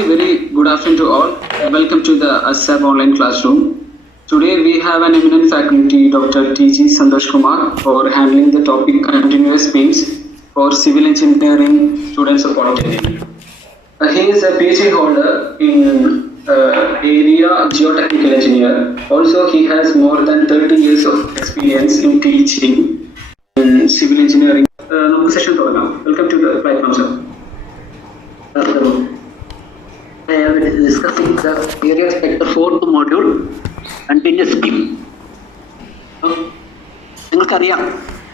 Hi, very good afternoon to all. Welcome to the 𝐴𝐶 online classroom. Today we have an eminent faculty, Dr. 𝐂𝐨𝐧𝐭𝐢𝐧𝐭, for handling the topic continuous beams for civil engineering students of Polytechnic. He is a PhD holder in area geotechnical engineer. Also, he has more than 30 years of experience in teaching in civil engineering. Session welcome to the platform, sir. I am discussing the area sector 4th module, continuous beam.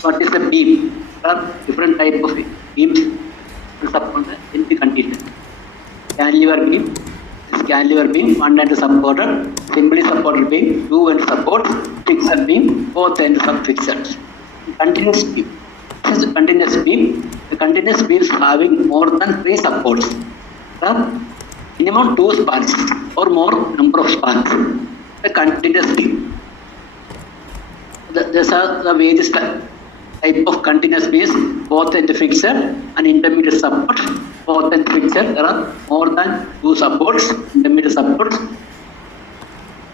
What is the beam? There are different types of beams upon the NP condition. Cantilever beam, one end supported, simply supported beam, two end support, fixed beam, both ends are fixed. Continuous beam. This is a continuous beam. The continuous beam is having more than 3 supports. Minimum 2 spans or more number of spans. A continuous beam. These are the various type of continuous beams, both end fixed and intermediate support. Both end fixed, there are more than 2 supports, intermediate supports,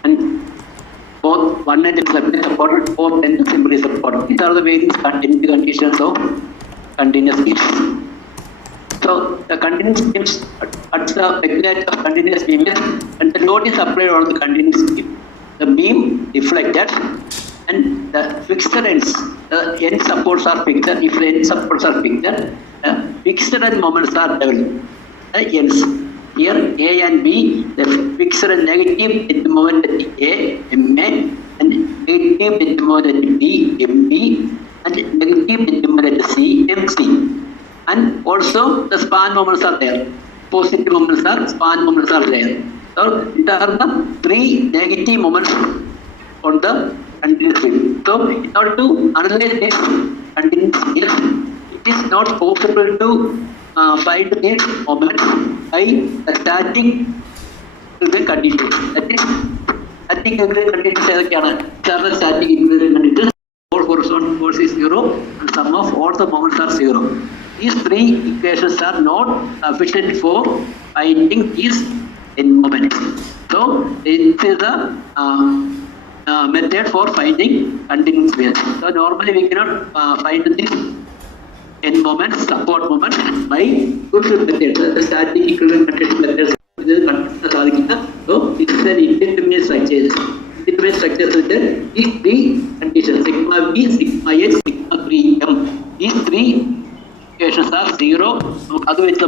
and both one end is supported, both end is simply supported. These are the various conditions of continuous beams. So the continuous beams at the peculiarity of continuous beam is when the load is applied on the continuous beam, the beam deflected and the fixed ends, the end supports are fixed. If the end supports are fixed end moments are developed. The ends here A and B, the fixed and negative at the moment at A, MA, and negative at the moment at B, MB, and negative at the moment at C, MC. And also the span moments are there. Positive moments are, span moments are there. So there are the 3 negative moments on the continuous beam. So in order to analyze this continuous beam, it is not possible to find this moment by the static equilibrium conditions. That is, static equilibrium conditions are static equilibrium conditions. All horizontal force is 0 and sum of all the moments are 0. These 3 equations are not sufficient for finding these end moments. So it is the method for finding continuous beams. So normally we cannot find these end moments, support moments by good methods. The static equilibrium methods. So it is an indeterminate structure. Indeterminate structures with these 3 conditions: sigma B, sigma H, sigma 3M. These 3 equations are 0. Otherwise, the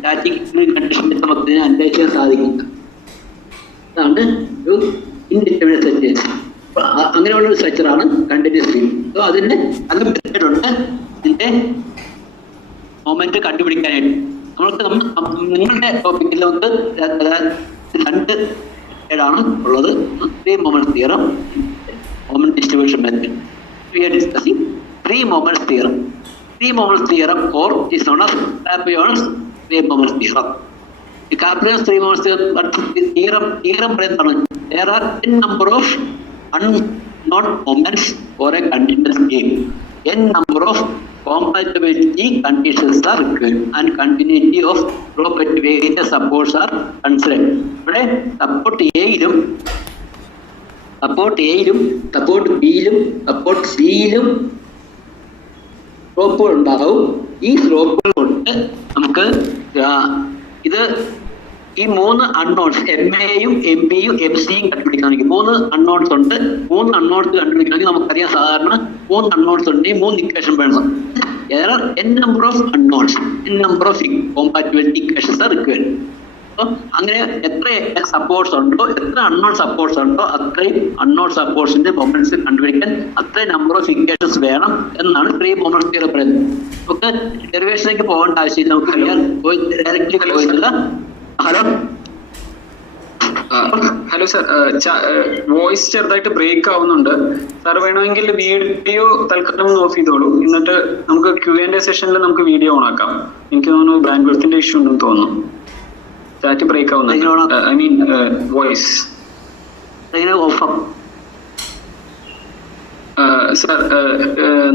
static equilibrium condition is indeterminate structures. Another structure is continuous beam. So that's the moment three moments theorem, moment distribution method. We are discussing 3 moments theorem. 3 moments theorem, or is known as Capillions 3 moments theorem. The Capillions 3 moments theorem there are n number of unknown moments for a continuous beam. N number of compatibility conditions are required and continuity of flow at various supports are considered. Support A, support B, support C, റോപ്പുകൾ ഉണ്ടാകും. ഈ റോപ്പുകൾ കൊണ്ട് നമുക്ക് ഈ 3 unknowns MAയും MBയും MCയും കണ്ടുപിടിക്കണമെങ്കിൽ 3 unknowns ഉണ്ട്. 3 unknowns കണ്ടുപിടിക്കണമെങ്കിൽ നമുക്കറിയാം സാധാരണ 3 unknowns ഉണ്ട്, 3 equation വേണം. There are n number of unknowns, n number of compatibility equations are required. അപ്പോൾ അങ്ങനെ എത്ര സപ്പോർട്ട്സ് ഉണ്ടോ, എത്ര അൺനോൺ സപ്പോർട്ട്സ് ഉണ്ടോ അത്രയും അൺനോൺ സപ്പോർട്ട്സിന്റെ മൊമെന്റ്സ് കണ്ടുപിടിക്കാൻ അത്രയും നമ്പർ ഓഫ് ഇക്വേഷൻസ് വേണം എന്നാണ് 3 മൊമെന്റ്സ് തിയറി പറയുന്നത്. നമുക്ക് ഡെറിവേഷനിലേക്ക് പോകേണ്ട ആവശ്യമില്ല. നമുക്ക് ഡയറക്റ്റ്ലി പോയിട്ടില്ല. ഹലോ സർ, വോയിസ് ചെറുതായിട്ട് ബ്രേക്ക് ആവുന്നുണ്ട്. സാർ വേണമെങ്കിൽ വീഡിയോ തൽക്കാലം ഓഫ് ചെയ്തോളൂ. എന്നിട്ട് നമുക്ക് Q&A സെഷനിൽ നമുക്ക് വീഡിയോ ഓൺ ആക്കാം. എനിക്ക് തോന്നുന്നു ബാൻഡ്വിഡ്ത്തിന്റെ ഇഷ്യൂ ഉണ്ടെന്ന് തോന്നുന്നു. ചാറ്റ് ബ്രേക്ക് ആവുന്നുണ്ട്. I mean voice. സർ,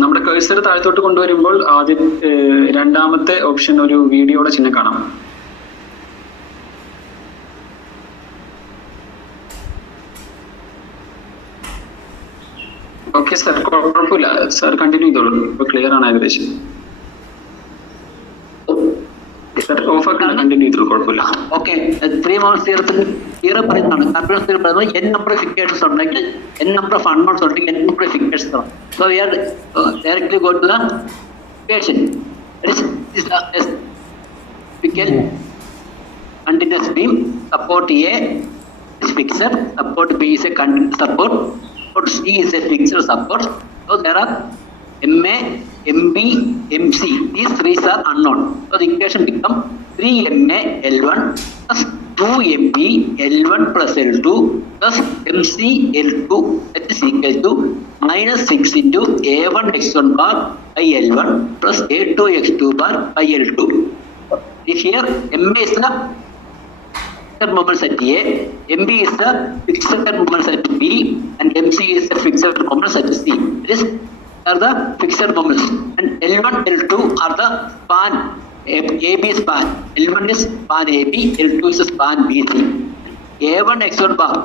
നമ്മുടെ കഴ്സർ താഴത്തോട്ട് കൊണ്ടുവരുമ്പോൾ രണ്ടാമത്തെ ഓപ്ഷൻ ഒരു വീഡിയോയുടെ ചിഹ്നം കാണാം. ഓക്കെ സാർ, കുഴപ്പമില്ല സാർ, കണ്ടിന്യൂ ചെയ്തോളൂ. ഇപ്പൊ ക്ലിയർ ആണ് ഏകദേശം. കണ്ടിന്യൂ ചെയ്തോളൂ, കുഴപ്പമില്ല. ഓക്കെ, ത്രീ മോഡൽ തിയറത്തിൽ തിയറി പറയുന്നതാണ്. കമ്പ്യൂട്ടർ തിയറി പറയുന്നത് n നമ്പർ ഓഫ് ഇക്വേഷൻസ് ഉണ്ടെങ്കിൽ n നമ്പർ ഓഫ് അൺനോൺസ് ഉണ്ടെങ്കിൽ n നമ്പർ ഓഫ് ഇക്വേഷൻസ് ആണ്. So we are directly go to the equation. Continuous beam, support A is fixed, support B is a continuous support, support C is a fixed support. So there are MA, MB, MC. These three are unknown. So the equation becomes 3MA L1 plus 2MB L1 plus L2 plus MC L2, that is equal to minus 6 into A1 x1 bar by L1 plus A2 x2 bar by L2. If here MA is the moments at A, MB is the fixed moments at B, and MC is the fixed moments at C. These are the fixed moments, and L1, L2 are the span, AB span. L1 is span AB, L2 is span BC. A1 x1 bar,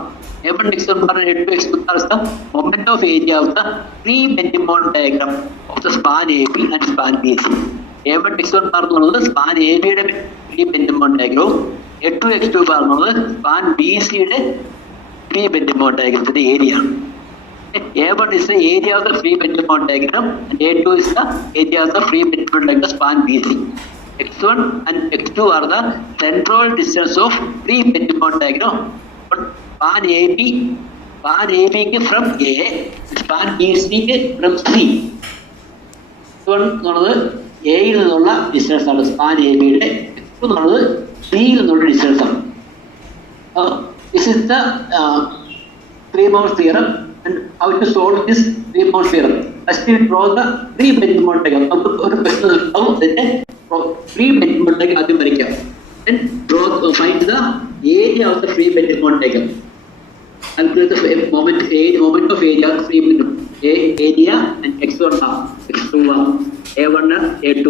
A1 x1 bar and A2 x2 bar is the moment of area of the free Benjamin diagram of the span AB and span BC. A1 x1 bar is span AB free Benjamin diagram. A2 x2 bar span BC free Benjamin diagram to the area. A1 is the area of the free Benjamin diagram, and A2 is the area of the free Benjamin diagram span BC. X1 and X2 are the central distance of free Benjamin diagram. But span AB from A, span BC from C. X1 A distance of span AB, X2 C distance. This is the three-mode theorem, and how to solve this three-mode theorem. First, we draw the free Benjamin diagram. Free Benjamin diagram. Then find the area of the free Benjamin diagram. Calculate the moment of area of free Benjamin area and x1 x2 a1 and a2.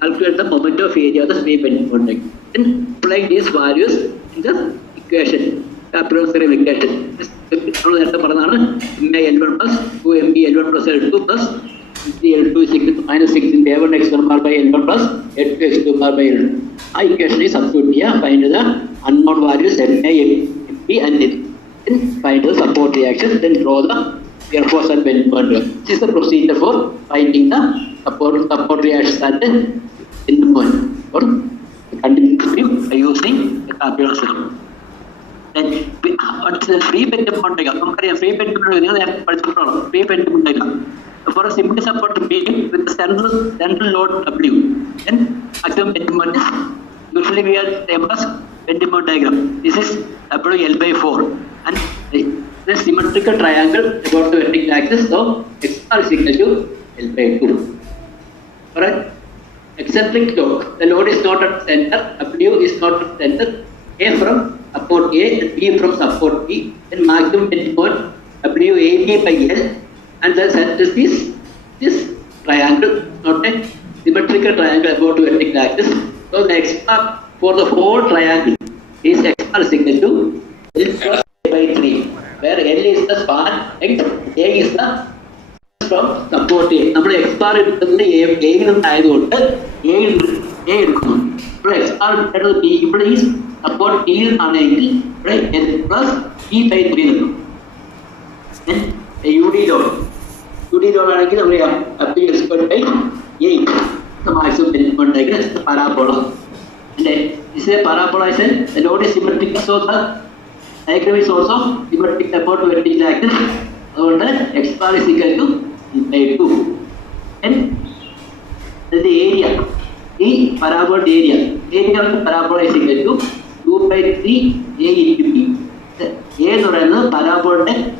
Calculate the moment of area of the free Benjamin diagram. Then apply these values in the equation. Approximate equation. L1 plus 2MB L1 plus L2 plus L2 is equal to minus 6 in A1 x1 bar by L1 plus A2 x2 bar by L2. I equation is substitute here. Find the unknown values MA, MB and L. Then find the support reaction. Then draw the shear force and bend moment. This is the procedure for finding the support reactions at the end point or continuous beam by using the computer system. Then what's the free Benjamin diagram? Free Benjamin diagram. Free Benjamin diagram. For a simple support beam with the central load W, then maximum Benjamin is usually we are same as Benjamin diagram. This is W L by 4, and the symmetrical triangle about the vertical axis. So x r is equal to L by 2. Alright. Eccentric load. The load is not at center. W is not at center. A from support A and B from support B. Then maximum Benjamin W A B by L. And the center is this triangle, not a symmetrical triangle about the vertical axis. So the x bar for the whole triangle is x bar is equal to L plus A by 3, where L is the span and A is the from support A. Number x bar is the A x bar is support B is L plus E by 3. Then UD load. UD load is squared by 8. The maximum Benjamin diagram is the parabola. And this is a parabola. The load is symmetric, so the diagram is also symmetric about vertical axis. So the x bar is equal to E by 2. And the area, the parabola area of the parabola is equal to 2 by 3 A into B. A is the parabola length,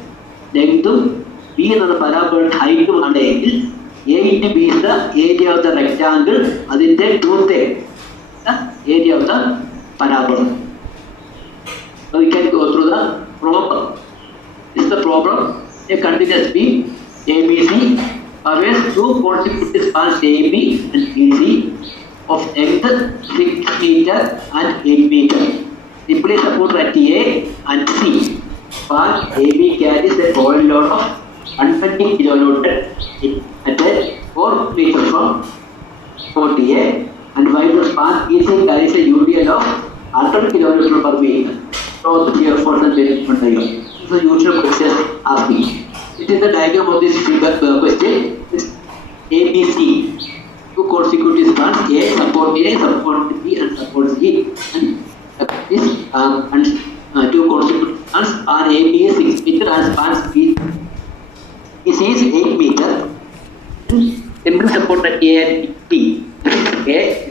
B is the parabola height of an angle. A into B is the area of the rectangle, that is the truth, the area of the parabola. So we can go through the problem. This is the problem. A continuous beam ABC always two consecutive spans AB and BC of length 6 meter and 8 meter. Simply support at A and C. Span AB carries a coil load of 120 kilonewton at a 4 meters from 40A, and while the span EC carries a UDL of 100 kilonewton per meter. So the shear force and displacement diagram. This is a usual question asking. It is the diagram of this figure question. It's ABC. Two consecutive spans A support B and support C, and this and two consecutive spans are AB is 6 meter and spans B is 8 meter. Temporary support at A and B. A,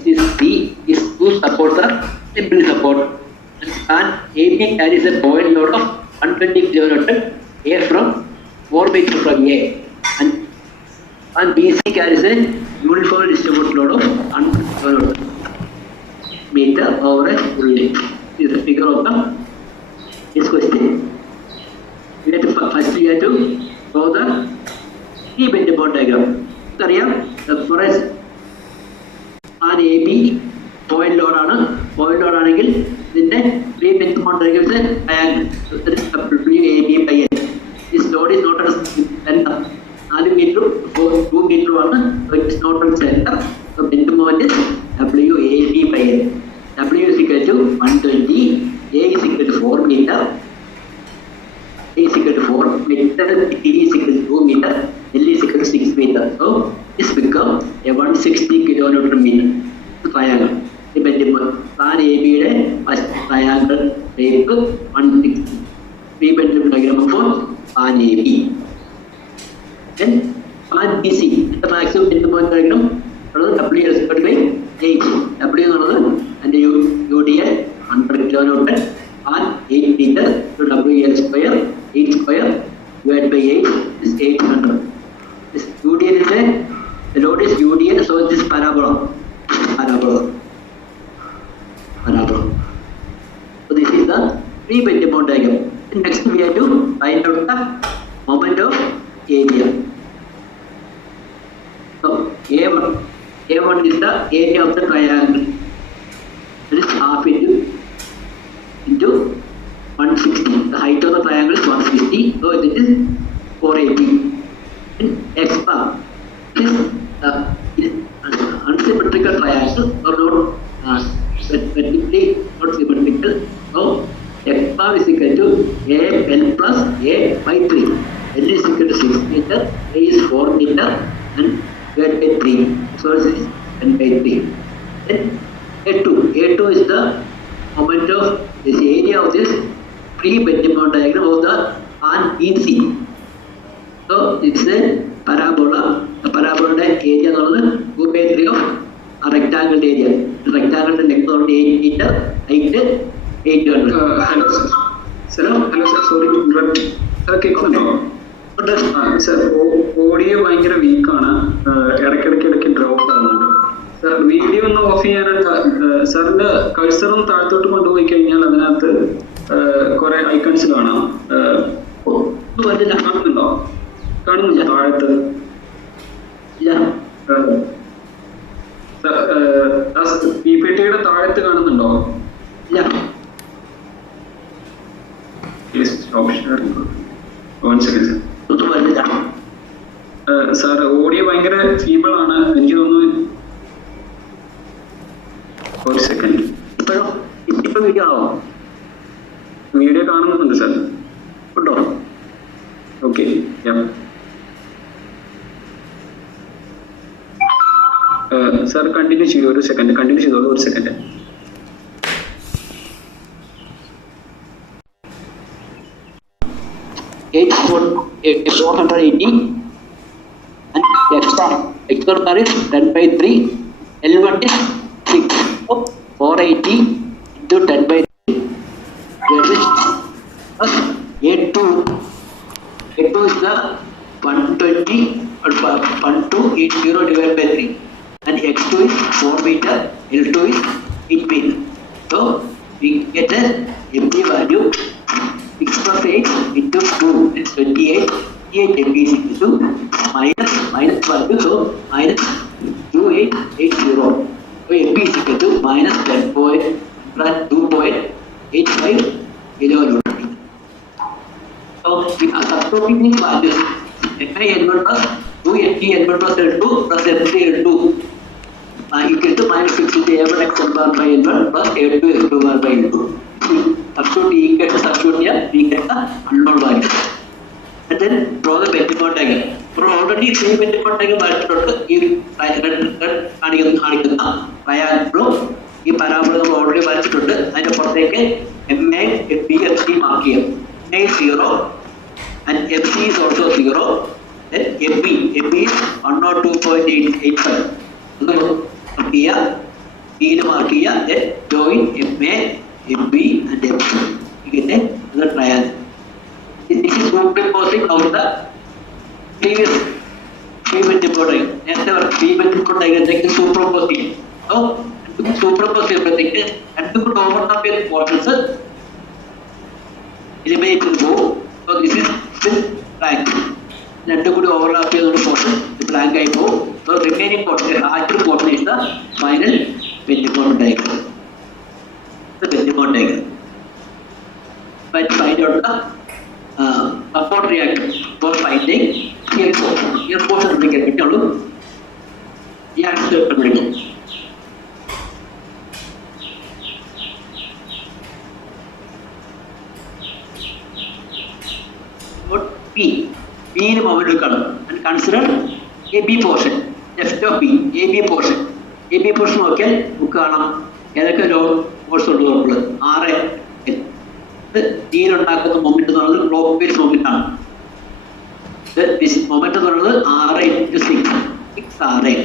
this is B, is two supports are temporary support, and AB carries a point load of 120 kilonewton A from 4 meter from A, and BC carries a uniform distributed load of 100 kilonewton meter over a full length. This is the figure of this question. We have to first draw the key bending bond diagram. For us, an AB point load ആണെങ്കിൽ ഇതിന്റെ free bending bond diagram is a triangle. So that is AB by N. This load is not at center. 4 meter 2 meter ആണ്. So it is not on center. So bending moment is WAB by N. W is equal to 120. A is equal to 4 meter. A is equal to 4 meter. B is equal to 2 meter. L is equal to 6 meter. So this becomes a 160 kilonewton meter triangle. The bending moment plan AB first triangle shape 160. Free bending diagram for plan AB. Then plan BC, the maximum bending moment diagram. W is equal to 8. W and the UDL 100 kilonewton and 8 meter. So WL square 8 square divided by 8 is 800. This UDL is the load is UDL, so this parabola. So this is the free bending moment diagram. Next we have to find out the moment of area. So A1 is the area of the triangle. That is half into 160. The height of the triangle is 160. So this is 480. And X bar is unsymmetrical triangle or not vertically not symmetrical. So X bar is equal to L plus A by 3. L is equal to 6 meter. A is 4 meter and divided by 3. So this is 10 by 3. Then A2 is the moment of this area of this free bending moment diagram of the pan BC. So it's a parabola. The parabola area is 2 by 3 of a rectangle area. The rectangle length of 8 meter, height 800. Hello sir, sorry to interrupt. Sir, sir, audio ഭയങ്കര വീക്കാണ്, ഇടയ്ക്കിടയ്ക്ക് drop ആവുന്നുണ്ട്. Sir video ഒന്ന് of ചെയ്യാനായിട്ട് സാറിന്റെ cursor ഒന്ന് താഴത്തോട്ട് കൊണ്ടുപോയി കഴിഞ്ഞാൽ അതിനകത്ത് കുറെ ഐക്കൺസ് കാണാം. കാണുന്നുണ്ടോ താഴത്ത്? PPTയുടെ താഴത്ത് കാണുന്നുണ്ടോ? സാർ ഓഡിയോ ഭയങ്കര ഫീബിൾ ആണ്, എനിക്ക് തോന്നുന്നു. ഒരു സെക്കൻഡ്, ഇപ്പൊ വീഡിയോ കാണുന്നുണ്ട് സാർ. ഉണ്ടോ? ഓക്കെ, സാർ കണ്ടിന്യൂ ചെയ്തു. ഒരു സെക്കൻഡ് കണ്ടിന്യൂ ചെയ്തോളൂ. ഒരു second. $480 and X bar is 10 by 3. L1 is 6. So 480 into 10 by 3. There is plus A2. A2 is the 120 or 1280 divided by 3. And X2 is 4 meter. L2 is 8 meter. So we get a MD value 6 plus 8 into 2 is 28. 28 MB is equal to minus value, so minus 2880. So MB is equal to minus 2.85 kilonewton. So we are substituting these values N1 plus 2NT1 plus L2 plus N3 L2 equal to minus 60 A1 x n bar by N1 plus A2 x2 bar by N2. Substitute E get substitute here, we get the unknown value. And then draw the Benjamin diagram. For already same Benjamin diagram triangle, ഈ parabola നമ്മൾ already വരച്ചിട്ടുണ്ട്. അതിന്റെ പുറത്തേക്ക് MA, FB, FC mark ചെയ്യാം. MA is 0 and FC is also 0. Then FB is 102.85. ഒന്ന് mark ചെയ്യുക, Bയിൽ mark ചെയ്യുക. Then join MA, FB and FC. ഇങ്ങനെ ഇത് triangle. This is superimposing of the previous three-dimensional diagram. നേരത്തെ three-dimensional diagram superimpose ചെയ്യും. So superimpose ചെയ്യുമ്പോഴത്തേക്ക് രണ്ടും കൂടെ ഓവർലാപ്പ് ചെയ്ത പോർഷൻസ് എലിമിനേറ്റ് ചെയ്ത് പോകും. So this is blank. രണ്ടും കൂടി ഓവർലാപ്പ് ചെയ്ത പോർഷൻ ബ്ലാങ്ക് ആയി പോകും. So remaining portion, actual portion is the final Benjamin diagram. The Benjamin diagram. But find out the support reactor for finding shear force. Shear force കണ്ടുപിടിക്കാൻ പറ്റുള്ളൂ. ഈ answer കണ്ടുപിടിക്കും. P in moment color and consider AB portion, left of B, AB portion. AB portion okay, ukkanam edakku load force ullu R D ഉണ്ടാക്കുന്ന moment എന്ന് പറയുന്നത് clockwise moment ആണ്. This moment എന്ന് പറയുന്നത് R into 6 RA.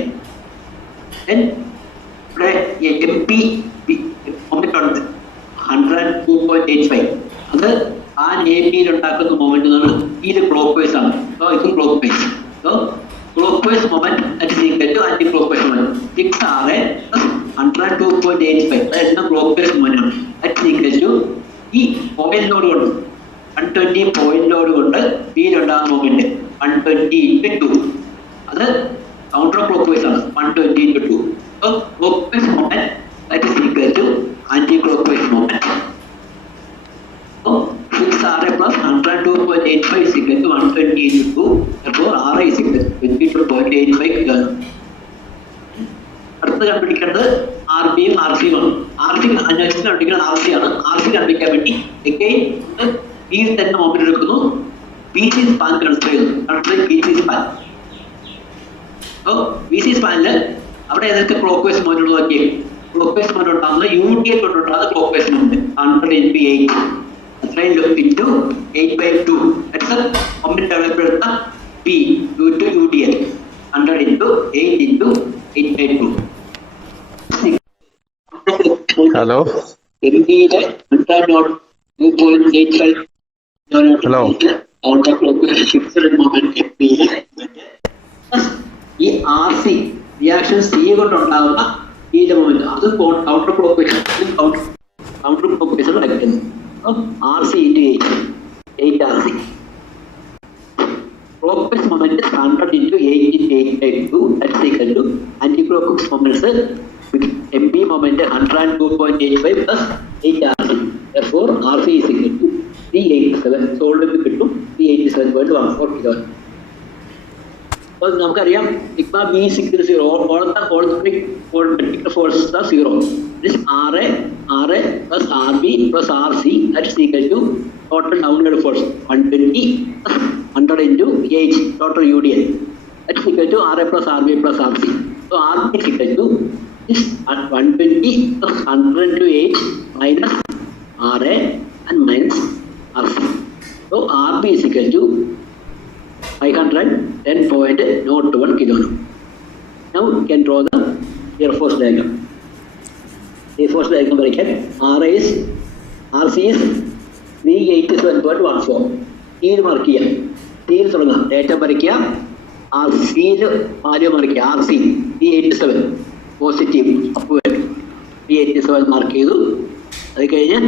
Then ഇവിടെ MP moment ഉണ്ട് 102.85. അത് ആ നേബിയിൽ ഉണ്ടാക്കുന്ന മൊമെന്റ് എന്നാണ് ഇത് ക്ലോക്ക് ആണ്. സോ ഇത് clockwise. So clock vice moment at is equal to anti clock vice moment 6R + 102.85. അതായത് ക്ലോക്ക് വൈസ് മൊമെന്റ് ആണ്. അറ്റ് ഈസ് ഈക്വൽ ടു ഈ പോയിന്റ് ലോഡ് കൊണ്ട് 120 പോയിന്റ് ലോഡ് കൊണ്ട് ബിയിൽ ഉണ്ടാകുന്ന മൊമെന്റ് 120 × 2. അത് കൗണ്ടർ ക്ലോക്ക് വൈസ് ആണ്. 120 × 2. So clock vice moment at is equal to anti clock vice moment. 6RA plus 102.85 is equal to 120 into 2. Therefore, RA is equal to 22.85 kg. അടുത്ത കണ്ടുപിടിക്കേണ്ടത് RB യും RC യുമാണ്. RC അന്വേഷിച്ച് കണ്ടുപിടിക്കുന്നത് RC ആണ്. RC കണ്ടുപിടിക്കാൻ വേണ്ടി again ബിയിൽ തന്നെ മൊമെന്റ് എടുക്കുന്നു. BC സ്പാൻ കൺസിഡർ ചെയ്യുന്നു. Consider BC span. So BC സ്പാനിൽ അവിടെ ഏതൊക്കെ ക്ലോക്ക് വൈസ് മൊമെന്റ് നോക്കിയേ. ക്ലോക്ക് വൈസ് മൊമെന്റ് ഉണ്ടാകുന്നത് UDA കൊണ്ടുണ്ടാകുന്ന clock vice moment 100 × 8. into 8/2. That's the moment developed P due to UDL. 100 into 8 into 8/2. Hello. MD 2.85. Hello. Out of shifted moment FP. ഈ RC reaction C കൊണ്ടുണ്ടാകുന്ന ഈ moment അത് counter clockwise നടക്കുന്നു. RC into 8 RC. Clockwise moment is 100 into 8 into 8/2. That's equal to anti-clockwise moment is MP moment 102.85 plus 8 RC. Therefore, RC is equal to 387. Solved with 387.14 kilo. അപ്പോൾ നമുക്കറിയാം sigma V is equal to 0. All the particular forces are 0. This RA plus RB plus RC, that is equal to total downward force 120 100 into H total UDL. That is equal to RA plus RB plus RC. So RB is equal to this 120 plus 100 into H minus RA and minus RC. So RB is equal to 510.01 kilo. Now you can draw the shear force diagram. Shear force diagram breaking. RC is 387.14. Here mark here. Here തുടങ്ങാ data വരയ്ക്കുക. RC value വരയ്ക്കുക. RC 387 positive up വരും. 387 mark ചെയ്തു. അത് കഴിഞ്ഞ്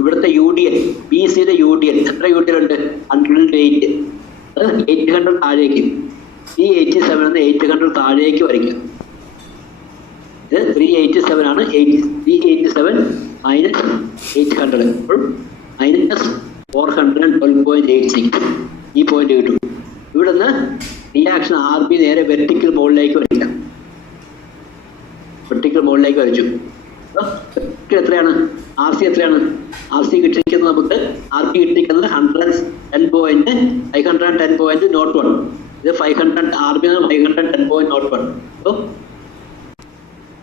ഇവിടുത്തെ UDL BCയുടെ UDL എത്ര UDL ഉണ്ട്? 108. 800 താഴേക്ക്. ഈ 87 എന്ന് 800 താഴേക്ക് വരയ്ക്കുക. ഇത് 387 ആണ്. 387 minus 800 minus 412.86. ഈ പോയിന്റ് കിട്ടും. ഇവിടെ നിന്ന് റിയാക്ഷൻ RB നേരെ വെർട്ടിക്കൽ മോളിലേക്ക് വരില്ല. വെർട്ടിക്കൽ മോളിലേക്ക് വരച്ചു. എത്രയാണ് RC എത്രയാണ്? RC കിട്ടിയിരിക്കുന്നത് നമുക്ക് RB കിട്ടിയിരിക്കുന്നത് 510.01. ഇത് 500 RB 510.01. So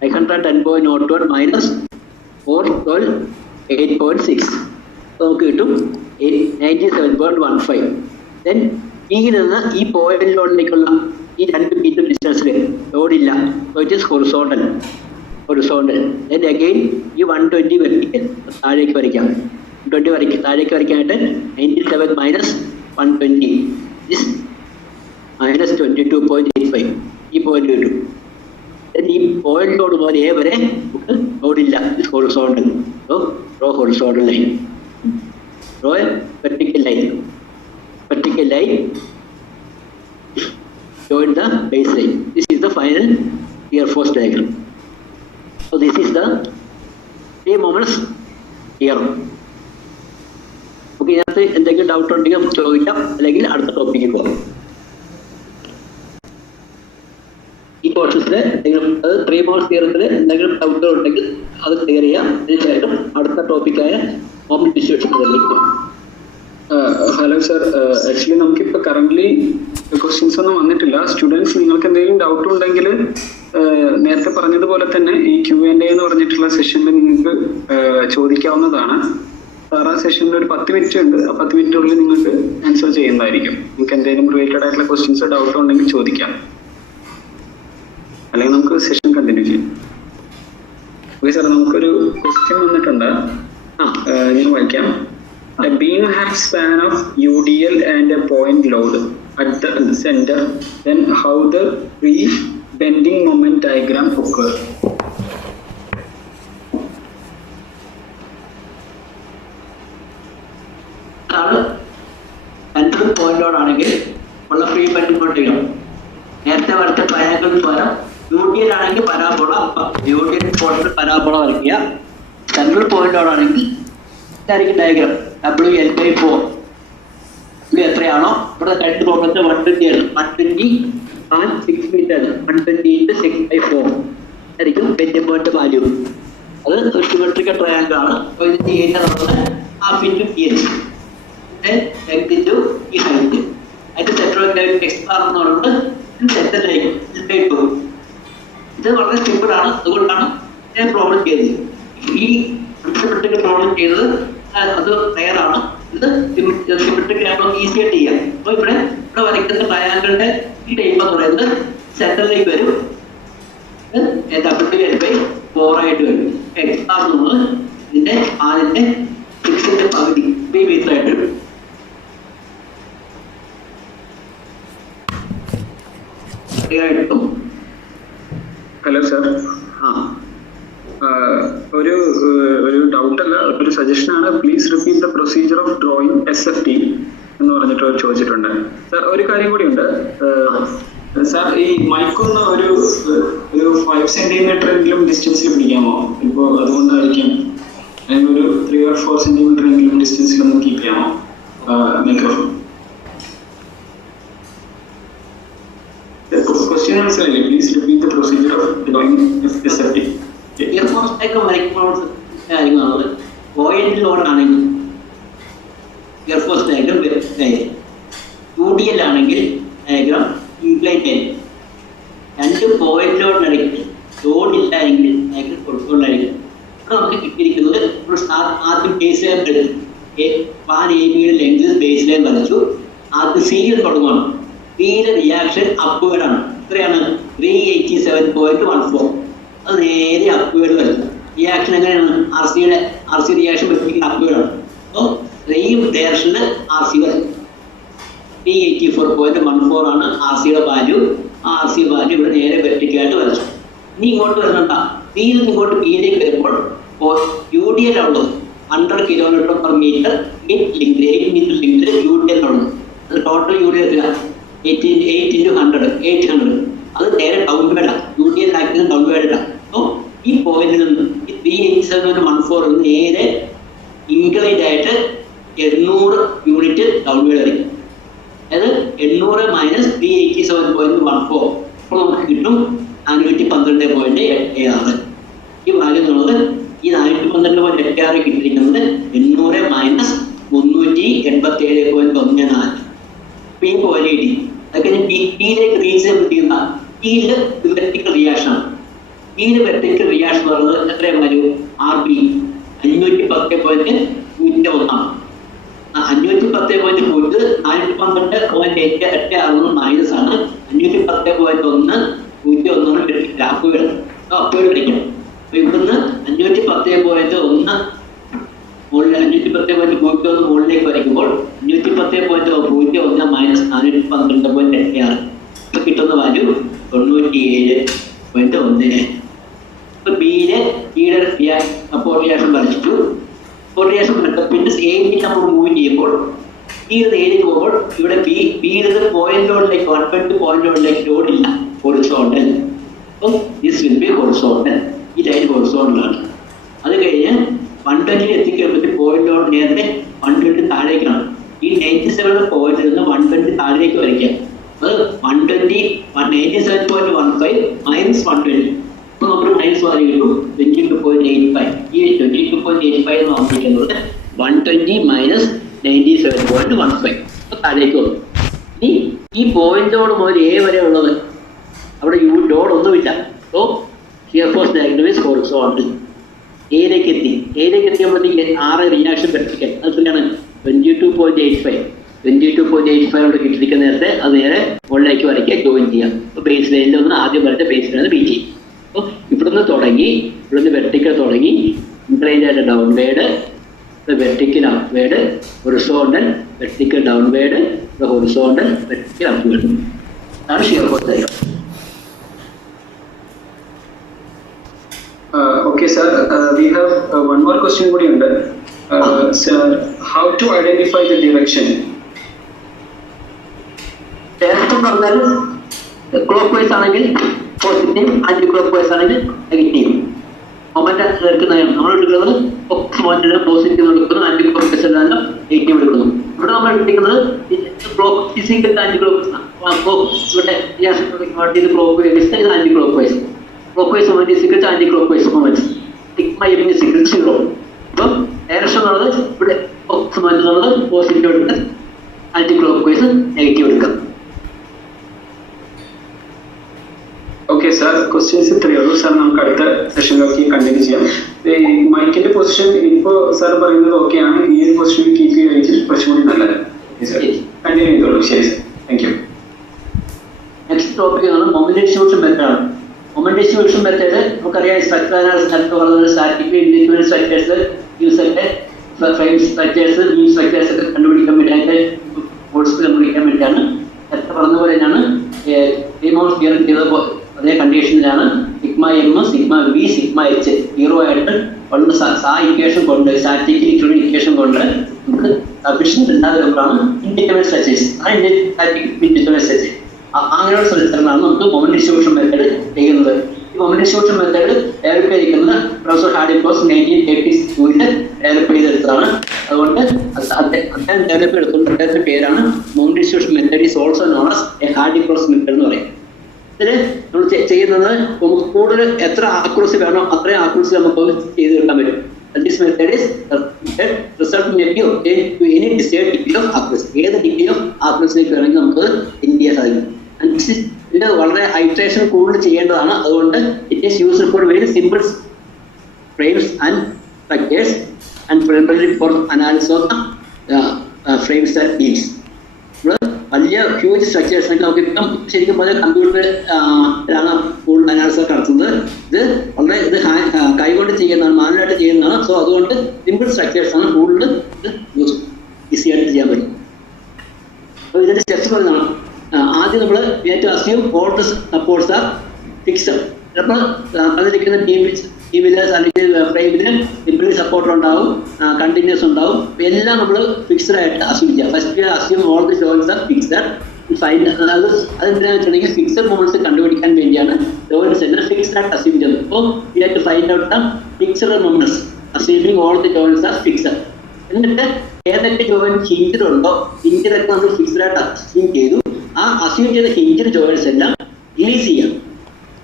510.01 minus 412 8.6. നമുക്ക് കിട്ടും 97.15. ദെൻ ഇതിൽ നിന്ന് ഈ പോയിന്റ് ലോഡിലേക്കുള്ള ഈ 2 മീറ്റർ ഡിസ്റ്റൻസിൽ ലോഡില്ല. So it is horizontal. Then again ഈ 120 വെർട്ടിക്കൽ താഴേക്ക് വരയ്ക്കാം. 120 താഴേക്ക് വരയ്ക്കാനായിട്ട് 97 minus 120 ഇസ് minus 22.85. ഈ പോയിന്റ് കിട്ടും. ഈ പോയിന്റ് ലോഡ് മുതൽ A വരെ നമുക്ക് ലോഡില്ല. Is horizontal. So draw horizontal line. Draw a vertical line. Join the baseline. This is the final shear force diagram. So this is the 3 moments here. Okay, ഇതിനകത്ത് എന്തെങ്കിലും doubt ഉണ്ടെങ്കിൽ ചോദിക്കാം, അല്ലെങ്കിൽ അടുത്ത ടോപ്പിക്കിൽ പോകാം. ഈ കോഴ്സിൽ എന്തെങ്കിലും 3 moments തിയറത്തിൽ എന്തെങ്കിലും ഡൗട്ടുകൾ ഉണ്ടെങ്കിൽ അത് ക്ലിയർ ചെയ്യാം. തീർച്ചയായിട്ടും അടുത്ത ടോപ്പിക്കായ moment distribution. Hello sir, actually നമുക്കിപ്പോൾ കറന്റ് ക്വസ്റ്റ്യൻസ് ഒന്നും വന്നിട്ടില്ല. സ്റ്റുഡൻസ് നിങ്ങൾക്ക് എന്തെങ്കിലും ഡൗട്ട് ഉണ്ടെങ്കിൽ നേരത്തെ പറഞ്ഞതുപോലെ തന്നെ ഈ Q&A എന്ന് പറഞ്ഞിട്ടുള്ള സെഷനിൽ നിങ്ങൾക്ക് ചോദിക്കാവുന്നതാണ്. സാർ ആ സെഷനിൽ ഒരു 10 മിനിറ്റ് ഉണ്ട്. ആ 10 മിനിറ്റിനുള്ളിൽ നിങ്ങൾക്ക് ആൻസർ ചെയ്യുന്നതായിരിക്കും. നിങ്ങൾക്ക് എന്തെങ്കിലും റിലേറ്റഡ് ആയിട്ടുള്ള ക്വസ്റ്റ്യൻസ് ഡൗട്ട് ഉണ്ടെങ്കിൽ ചോദിക്കാം, അല്ലെങ്കിൽ നമുക്ക് സെഷൻ കണ്ടിന്യൂ ചെയ്യാം. ഓക്കെ സാർ, നമുക്കൊരു ക്വസ്റ്റ്യൻ വന്നിട്ടുണ്ട്. ഞാൻ വായിക്കാം. A beam has span of UDL and a point load at the center. Then how the pre-bending moment diagram occur? Central point load ആണെങ്കിൽ ഉള്ള ഫ്രീ ബെൻഡിംഗ് മോമെന്റ് ഡയഗ്രം. നേരത്തെ വരച്ച ട്രയാങ്കിളിന് പകരം UDL ആണെങ്കിൽ പരാബോള, UDL പോയിന്റിൽ പരാബോള വരയ്ക്കുക. Central point load ആണെങ്കിൽ ഇതായിരിക്കും ഡയഗ്രാം. WL/4 ഇത് എത്രയാണോ ഇവിടെ 2 പ്രോബ്ലത്തെ 120 ആണ്. 120 and 6 മീറ്റർ. 120 into 6/4 ആയിരിക്കും ബെൻഡിംഗ് മോമെന്റ് വാല്യൂ. അത് സിമെട്രിക്കൽ ട്രയാങ്കിൾ ആണ്. അപ്പോൾ ഇതിന്റെ ഏരിയ നമ്മൾ half into PH. Length into ഈ ഹൈറ്റ്. അതിന്റെ centre of gravity X bar എന്ന് പറയുന്നത് സെന്ററിലേക്ക് L/2. ഇത് വളരെ സിമ്പിൾ ആണ്. അതുകൊണ്ടാണ് ഞാൻ പ്രോബ്ലം ചെയ്തത്. ഈ സിമെട്രിക്കൽ പ്രോബ്ലം ചെയ്തത് അത് റെയർ ആണ്. ഇത് സിമെട്രിക്കൽ ആകുമ്പോൾ ഈസി ആയിട്ട് ചെയ്യാം. അപ്പോൾ ഇവിടെ വരയ്ക്കുന്ന ട്രയാങ്കിളിന്റെ ഈ ടൈപ്പ് എന്ന് പറയുന്നത് സെന്ററിലേക്ക് വരും. WL/4 ആയിട്ട് വരും. X ബാർ എന്നുള്ളത് ഇതിന്റെ ആദ്യത്തെ 6ന്റെ പകുതി 3 മീറ്റർ ആയിട്ട് വരും. ഹലോ സർ, ഒരു ഡൗട്ട് അല്ല, ഒരു സജഷൻ ആണ്. Please repeat the procedure of drawing SFT എന്ന് പറഞ്ഞിട്ട് ചോദിച്ചിട്ടുണ്ട്. സാർ ഒരു കാര്യം കൂടി ഉണ്ട്. സാർ ഈ മൈക്കൊന്ന് ഒരു 5 സെന്റിമീറ്റർ എങ്കിലും ഡിസ്റ്റൻസിൽ പിടിക്കാമോ? ഇപ്പോൾ അതുകൊണ്ടായിരിക്കും ഒരു 3 or 4 സെന്റിമീറ്റർ എങ്കിലും ഡിസ്റ്റൻസിൽ ഒന്ന് കീപ്പ് ചെയ്യാമോ microphone? Question answer. Please repeat the procedure of drawing SFT. എയർഫോഴ്സിലേക്ക് വരയ്ക്കുമ്പോൾ കാര്യങ്ങൾ പോയിന്റ് ലോഡ് ആണെങ്കിൽ എയർഫോഴ്സ് ഡയഗ്രാം UDL ആണെങ്കിൽ ഡയഗ്രാം ഇംപ്ലൈറ്റ് ആയിരിക്കും. 2 പോയിന്റ് ലോഡിനിടയ്ക്ക് ലോഡ് ഇല്ല എങ്കിൽ ഡയഗ്രാം കൊടുക്കൊണ്ടായിരിക്കും. ഇവിടെ നമുക്ക് കിട്ടിയിരിക്കുന്നത് ആദ്യം ബേസ് ലൈൻ വരച്ചു. പാൻ ABയുടെ ലെങ്ത് ബേസ് ലൈൻ വരച്ചു. ആദ്യം സിയിൽ തുടങ്ങണം. സിയിലെ റിയാക്ഷൻ അപ്വേർഡ് ആണ്. എത്രയാണ്? 387.14. അത് നേരെ അപ്വേർഡ് വരുന്നത്. റിയാക്ഷൻ എങ്ങനെയാണ്? RC റിയാക്ഷൻ വെച്ചിരിക്കുന്ന അപ്വേർഡ് ആണ്. അപ്പോൾ സെയിം ഡയറക്ഷനിൽ RC വരും. 384.14 ആണ് RCയുടെ വാല്യൂ. ആ RC വാല്യൂ ഇവിടെ നേരെ വെർട്ടിക്കലായിട്ട് വരച്ചു. ഇനി ഇങ്ങോട്ട് വരുന്നുണ്ട. സിയിൽ നിന്ന് ഇങ്ങോട്ട് പിയിലേക്ക് വരുമ്പോൾ UDL ഉള്ളത് 100 km/m mid link 8 metre link UDL ഉള്ളത്. അത് ടോട്ടൽ UDL 8 into 100 800. അത് നേരെ ഡൗൺവേർഡ് ആണ്. UDL ആക്കുന്നത് ഡൗൺവേർഡ് ആണ്. അപ്പോൾ ഈ പോയിന്റിൽ നിന്ന് ഈ 387.14 നേരെ ഇൻക്ലൈൻഡ് ആയിട്ട് 800 യൂണിറ്റ് ഡൗൺവേർഡ് ആയിരിക്കും. അതായത് 800 മൈനസ് 387.14. അപ്പോൾ നമുക്ക് കിട്ടും 412.86. ഈ വാല്യൂ എന്നുള്ളത് ഈ 412.86 കിട്ടിയിരിക്കുന്നത് 800 മൈനസ് 387.14. ഈ പോലെ കിട്ടി. അതൊക്കെ പിയിലേക്ക് റീച്ച് ചെയ്യുന്ന പിയില് വെർട്ടിക്കൽ റിയാക്ഷൻ ആണ്. പിയില് വെർട്ടിക്കൽ റിയാക്ഷൻ എന്ന് പറയുന്നത് എത്രയും വാല്യൂ RB 510.01. 510.0 412.86 മൈനസ് ആണ്. 510.1 ഗ്രാഫ് അപ്പോഴും പഠിക്കണം. അപ്പൊ ഇവിടുന്ന് 510.1 510.01 മുകളിലേക്ക് വരയ്ക്കുമ്പോൾ 510.01 മൈനസ് 412.86 ഇപ്പൊ കിട്ടുന്ന വാല്യൂ 97.1. ഇപ്പൊ ബിയിലെ അപ്പോൾ റിയാക്ഷൻ വരച്ചിട്ടു. റിയാക്ഷൻ പിന്നെ എയിലേക്ക് നമ്മൾ മൂവ് ചെയ്യുമ്പോൾ ഈ ഏരിയക്ക് പോകുമ്പോൾ ഇവിടെ ബിയിലത് പോയിന്റ് ലോഡിലേക്ക് 120 പോയിന്റ് ലോഡിലേക്ക് ലോഡില്ല, ഹൊറിസോണ്ടൽ. അപ്പം ദിസ് വിൽ ബി ഹൊറിസോണ്ടൽ. ഈ ലൈൻ ഹൊറിസോണ്ടലാണ്. അത് കഴിഞ്ഞ് 120 എത്തിക്കുമ്പോഴത്തെ പോയിന്റ് ലോഡ് നേരത്തെ 120 താഴേക്കാണ്. ഈ 97 പോയിന്റിൽ നിന്ന് 120 താഴേക്ക് വരയ്ക്കാം. അത് 97.15 മൈനസ് 120. അപ്പൊ നമുക്ക് മൈനസ് വാല്യൂ കിട്ടും 22.85. ഈ 22.85 എന്ന് പറഞ്ഞിരിക്കുന്നത് 120 മൈനസ് 97.15. അപ്പൊ താഴേക്ക് വന്നു. ഇനി ഈ പോയിന്റ് ലോഡ് മുതൽ എ വരെ ഉള്ളത് അവിടെ ലോഡ് ഒന്നുമില്ല. So shear force diagram is horizontal. എയിലേക്ക് എത്തിയപ്പോഴത്തേക്ക് 6 റിയാക്ഷൻ വെർട്ടിക്കൽ. അത് എത്രയാണ് 22.85. 22.85 അവിടെ കിട്ടിയിരിക്കുന്ന നേരത്തെ അത് നേരെ മുകളിലേക്ക് വരയ്ക്കുക, ജോയിൻ ചെയ്യാം. അപ്പോൾ ബേസ് ലൈനിൽ ഒന്ന് ആദ്യം വരച്ച ബേസ് ലൈൻ ബി ചെയ്യും. അപ്പോൾ ഇവിടുന്ന് വെർട്ടിക്കൽ തുടങ്ങി inclined downward, vertical upward, horizontal, vertical downward, horizontal, vertical upward. അതാണ് shear force diagram. Okay, sir. We have one more question. Sir, how to identify the direction? Direction പറഞ്ഞാൽ clock vice ആണെങ്കിൽ positive, anti clock vice ആണെങ്കിൽ negative. Moment എടുക്കുന്നതാണ് നമ്മൾ എടുക്കുന്നത്. Positive എടുക്കുന്നു, anticlockwise അല്ലാതെ negative എടുക്കുന്നു. ഇവിടെ നമ്മൾ എടുക്കുന്നത് ക്ലോക്ക് ഫിസിക്കൽ ആന്റി ക്ലോക്ക്. ഇവിടെ ക്ലോക്ക് വൈസ്, ഇത് anticlockwise. Clockwise moment is equal to anti-clockwise moment. Sigma m is equal to 0. അപ്പം ഡയറക്ഷൻ എന്നുള്ളത് ഇവിടെ moment എന്നുള്ളത് പോസിറ്റീവ് എടുക്കുക, ആന്റി-ക്ലോക്ക്വൈസ് നെഗറ്റീവ് എടുക്കുക. ഓക്കെ സാർ, ക്വസ്റ്റ്യൻസ് ഇത്രയേ ഉള്ളൂ. സാർ നമുക്ക് അടുത്ത സെഷനിലേക്ക് കണ്ടിന്യൂ ചെയ്യാം. ഈ മൈക്കിന്റെ പൊസിഷൻ ഇപ്പോൾ സാർ പറയുന്നത് ഓക്കെയാണ്. ഈ ഒരു പൊസിഷൻ കീപ്പ് ചെയ്യുകയാണെങ്കിൽ കുറച്ചുകൂടി നല്ലത്. കണ്ടിന്യൂ ചെയ്തോളൂ. ശരി sir, thank you. Next topic ആണ് moment distribution method. Moment distribution method നമുക്കറിയാം. സ്ട്രക്ചർ അനാലിസിസ് നടത്തുന്നത് സ്റ്റാറ്റിക് ഇൻഡിവിജ്വൽ സ്ട്രക്ചേഴ്സ്, യൂസൊക്കെ ഫ്രെയിം സ്ട്രക്ചേഴ്സ്, ബീം സ്ട്രക്ചേഴ്സ് ഒക്കെ കണ്ടുപിടിക്കാൻ വേണ്ടിയിട്ട് ഫോഴ്സ് കണ്ടുപിടിക്കാൻ വേണ്ടിയിട്ടാണ്. നേരത്തെ പറഞ്ഞ പോലെ തന്നെയാണ് റീമൗണ്ട് തിയറി ചെയ്ത അതേ കണ്ടീഷനിലാണ് sigma M, sigma B, sigma H 0 ആയിട്ട് കൊണ്ട് ഇക്വേഷൻ കൊണ്ട് സ്റ്റാറ്റിക് ഇക്വേഷൻ കൊണ്ട് നമുക്ക് സഫിഷ്യന്റ് ഉണ്ടാകുന്ന നമ്പറാണ് ഇൻഡിപെൻഡന്റ് സ്ട്രക്ചേഴ്സ്. ആ സ്റ്റാറ്റിക് ഇൻഡിപെൻഡന്റ് സ്ട്രക്ചേഴ്സ് അങ്ങനെയുള്ള സ്ഥലത്താണ് നമുക്ക് മൊമെന്റ് ഡിസ്ട്രിബ്യൂഷൻ മെത്തേഡ് ചെയ്യുന്നത്. ഈ മൊമെന്റ് ഡിസ്ട്രിബ്യൂഷൻ മെത്തേഡ് ഡെവലപ്പ് ചെയ്തിരിക്കുന്നത് പ്രൊഫസർ ഹാർഡിക്രോസ് 1982 ഡെവലപ്പ് ചെയ്തെടുത്തതാണ്. അതുകൊണ്ട് അദ്ദേഹം ഡെവലപ്പ് എടുത്തുകൊണ്ട് അദ്ദേഹത്തിന്റെ പേരാണ് moment distribution method is also known as a Hardy Cross method എന്ന് പറയും. ഇതിൽ നമ്മൾ ചെയ്യുന്നത് നമുക്ക് കൂടുതൽ എത്ര ആക്യുറസി വേണോ അത്രയും ആക്യുറസി നമുക്ക് ചെയ്തെടുക്കാൻ പറ്റും. This method is result may be obtained to any desired degree of accuracy. ഏത് ഡിഗ്രി ഓഫ് ആക്യുറസിലേക്ക് വേണമെങ്കിൽ നമുക്ക് എന്ത് ചെയ്യാൻ സാധിക്കും. ഇത് വളരെ ഹൈട്രേഷൻ കൂടുതൽ ചെയ്യേണ്ടതാണ്. അതുകൊണ്ട് it is used for very simple frames and structures and preliminary four analysis of frames and beams. വലിയ ഹ്യൂജ് സ്ട്രക്ചേഴ്സിനൊക്കെ നമുക്ക് ഇപ്പം ശരിക്കും പോലെ കമ്പ്യൂട്ടറിലാണ് കൂടുതൽ അനാലിസിസ് നടത്തുന്നത്. ഇത് വളരെ ഇത് കൈകൊണ്ട് ചെയ്യുന്നതാണ്, മാനുവലായിട്ട് ചെയ്യുന്നതാണ്. സോ അതുകൊണ്ട് സിമ്പിൾ സ്ട്രക്ചേഴ്സാണ് കൂടുതൽ ഇത് ഈസി ആയിട്ട് ചെയ്യാൻ പറ്റും. അപ്പോൾ ഇതിന്റെ സ്റ്റെപ്സ് പറയുന്നതാണ്. ആദ്യം നമ്മൾ assume all the supports are fixed. ചിലപ്പോൾ അതിരിക്കുന്ന ടീമില് അല്ലെങ്കിൽ ഫ്രെയിമിന് സിമ്പിൾ സപ്പോർട്ടർ ഉണ്ടാവും, കണ്ടിന്യൂസ് ഉണ്ടാവും. എല്ലാം നമ്മൾ ഫിക്സഡ് ആയിട്ട് അസ്യൂം ചെയ്യാം. First assume all the joints are fixed. Find അതെന്തിനാണെന്ന് വെച്ചിട്ടുണ്ടെങ്കിൽ ഫിക്സഡ് മൊമെന്റ്സ് കണ്ടുപിടിക്കാൻ വേണ്ടിയാണ് ജോയിന്റ്സ് എല്ലാം ഫിക്സഡ് ആയിട്ട് അസ്യൂം ചെയ്യുന്നത്. അപ്പോൾ we have to find out the fixed moments assuming all the joints are fixed. എന്നിട്ട് ഏതൊക്കെ ജോയിന്റ് ചേഞ്ചിട്ടുണ്ടോ ചേഞ്ചിലൊക്കെ നമ്മൾ ഫിക്സഡ് ആയിട്ട് അസ്യൂം ചെയ്തു. ആ അസ്യൂം ചെയ്ത ഹിഞ്ചഡ് ജോയിൻസ് എല്ലാം റിലീസ് ചെയ്യാം.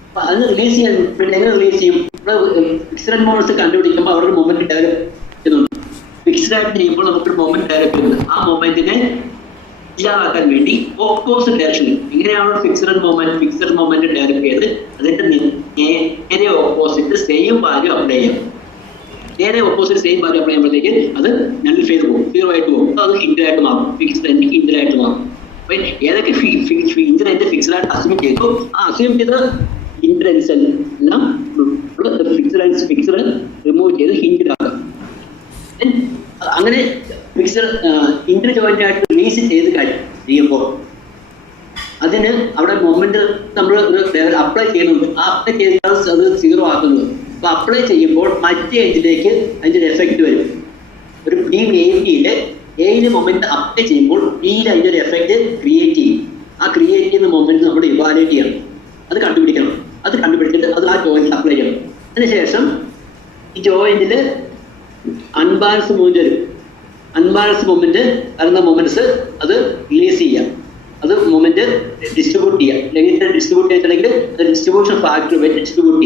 അപ്പൊ അത് റിലീസ് ചെയ്യാൻ എങ്ങനെ റിലീസ് ചെയ്യും? ഫിക്സഡ് മൊമെന്റ്സ് കണ്ടുപിടിക്കുമ്പോൾ അവിടെ ഒരു മൊമെന്റ് ഡെവലപ്പ് ചെയ്യുന്നുണ്ട്. ഫിക്സഡ് ആയിട്ട് ചെയ്യുമ്പോൾ നമുക്കൊരു മൊമെന്റ് ഡെവലപ്പ് ചെയ്യുന്നത്. ആ മൊമെന്റിനെ ഇല്ലാതാക്കാൻ വേണ്ടി ഓപ്പോസിറ്റ് ഡയറക്ഷനിൽ എങ്ങനെയാണോ ഫിക്സഡ് മൊമെന്റ് ഡെവലപ്പ് ചെയ്ത് അതിന്റെ നേരെ ഓപ്പോസിറ്റ് സെയിം വാല്യൂ അപ്ലൈ ചെയ്യാം. നേരെ ഓപ്പോസിറ്റ് സെയിം വാല്യൂ അപ്ലൈ ചെയ്യുമ്പോഴത്തേക്ക് അത് നള്ളിഫൈ ചെയ്ത് പോകും, 0 ആയിട്ട് പോകും. അത് ഹിഞ്ചഡ് ആയിട്ട് മാറും, ഫിക്സഡ് ഹിഞ്ചഡ് ആയിട്ട് മാറും. അപ്പൊ ഏതൊക്കെ ഹിഞ്ചഡ് ഫിക്സഡ് ആയിട്ട് അസ്യൂം ചെയ്തു, ആ അസ്യൂം ചെയ്ത ഹിഞ്ചഡ് എല്ലാം ഫിക്സഡ് റിമൂവ് ചെയ്ത് ഹിഞ്ചഡ് ആക്കാം. അങ്ങനെ ഫിക്സഡ് ഹിഞ്ചഡ് ജോയിന്റ് ആയിട്ട് റിലീസ് ചെയ്ത് ചെയ്യുമ്പോൾ അതിന് അവിടെ മൊമെന്റ് നമ്മൾ അപ്ലൈ ചെയ്യുന്നുണ്ട്. ആ അപ്ലൈ ചെയ്താൽ അത് 0 ആക്കുന്നത്. അപ്പൊ അപ്ലൈ ചെയ്യുമ്പോൾ മറ്റേ എൻഡിലേക്ക് അതിന്റെ ഒരു എഫക്റ്റ് വരും. ഒരു ബീം എയിൽ മൊമെന്റ് അപ്ലൈ ചെയ്യുമ്പോൾ ബിയിൽ അതിന്റെ ഒരു എഫക്റ്റ് ക്രിയേറ്റ് ചെയ്യും. ആ ക്രിയേറ്റ് ചെയ്യുന്ന മൊമെന്റ് നമ്മൾ ഇവാലുവേറ്റ് ചെയ്യണം, അത് കണ്ടുപിടിക്കണം. അത് കണ്ടുപിടിച്ചിട്ട് അത് ആ ജോയിന്റിൽ അപ്ലൈ ചെയ്യണം. അതിനുശേഷം ഈ ജോയിന്റിൽ അൺബാലൻസ് മൊമെന്റ് വരും. അൺബാലൻസ് മൊമെന്റ് വരുന്ന മൊമെന്റ്സ് അത് റിലീസ് ചെയ്യാം, അത് മൊമെന്റ് ഡിസ്ട്രിബ്യൂട്ട് ചെയ്യാം. അല്ലെങ്കിൽ ഡിസ്ട്രിബ്യൂട്ട് ചെയ്തിട്ടുണ്ടെങ്കിൽ ഡിസ്ട്രിബ്യൂഷൻ ഫാക്ടർ വെച്ച് ഡിസ്ട്രിബ്യൂട്ട്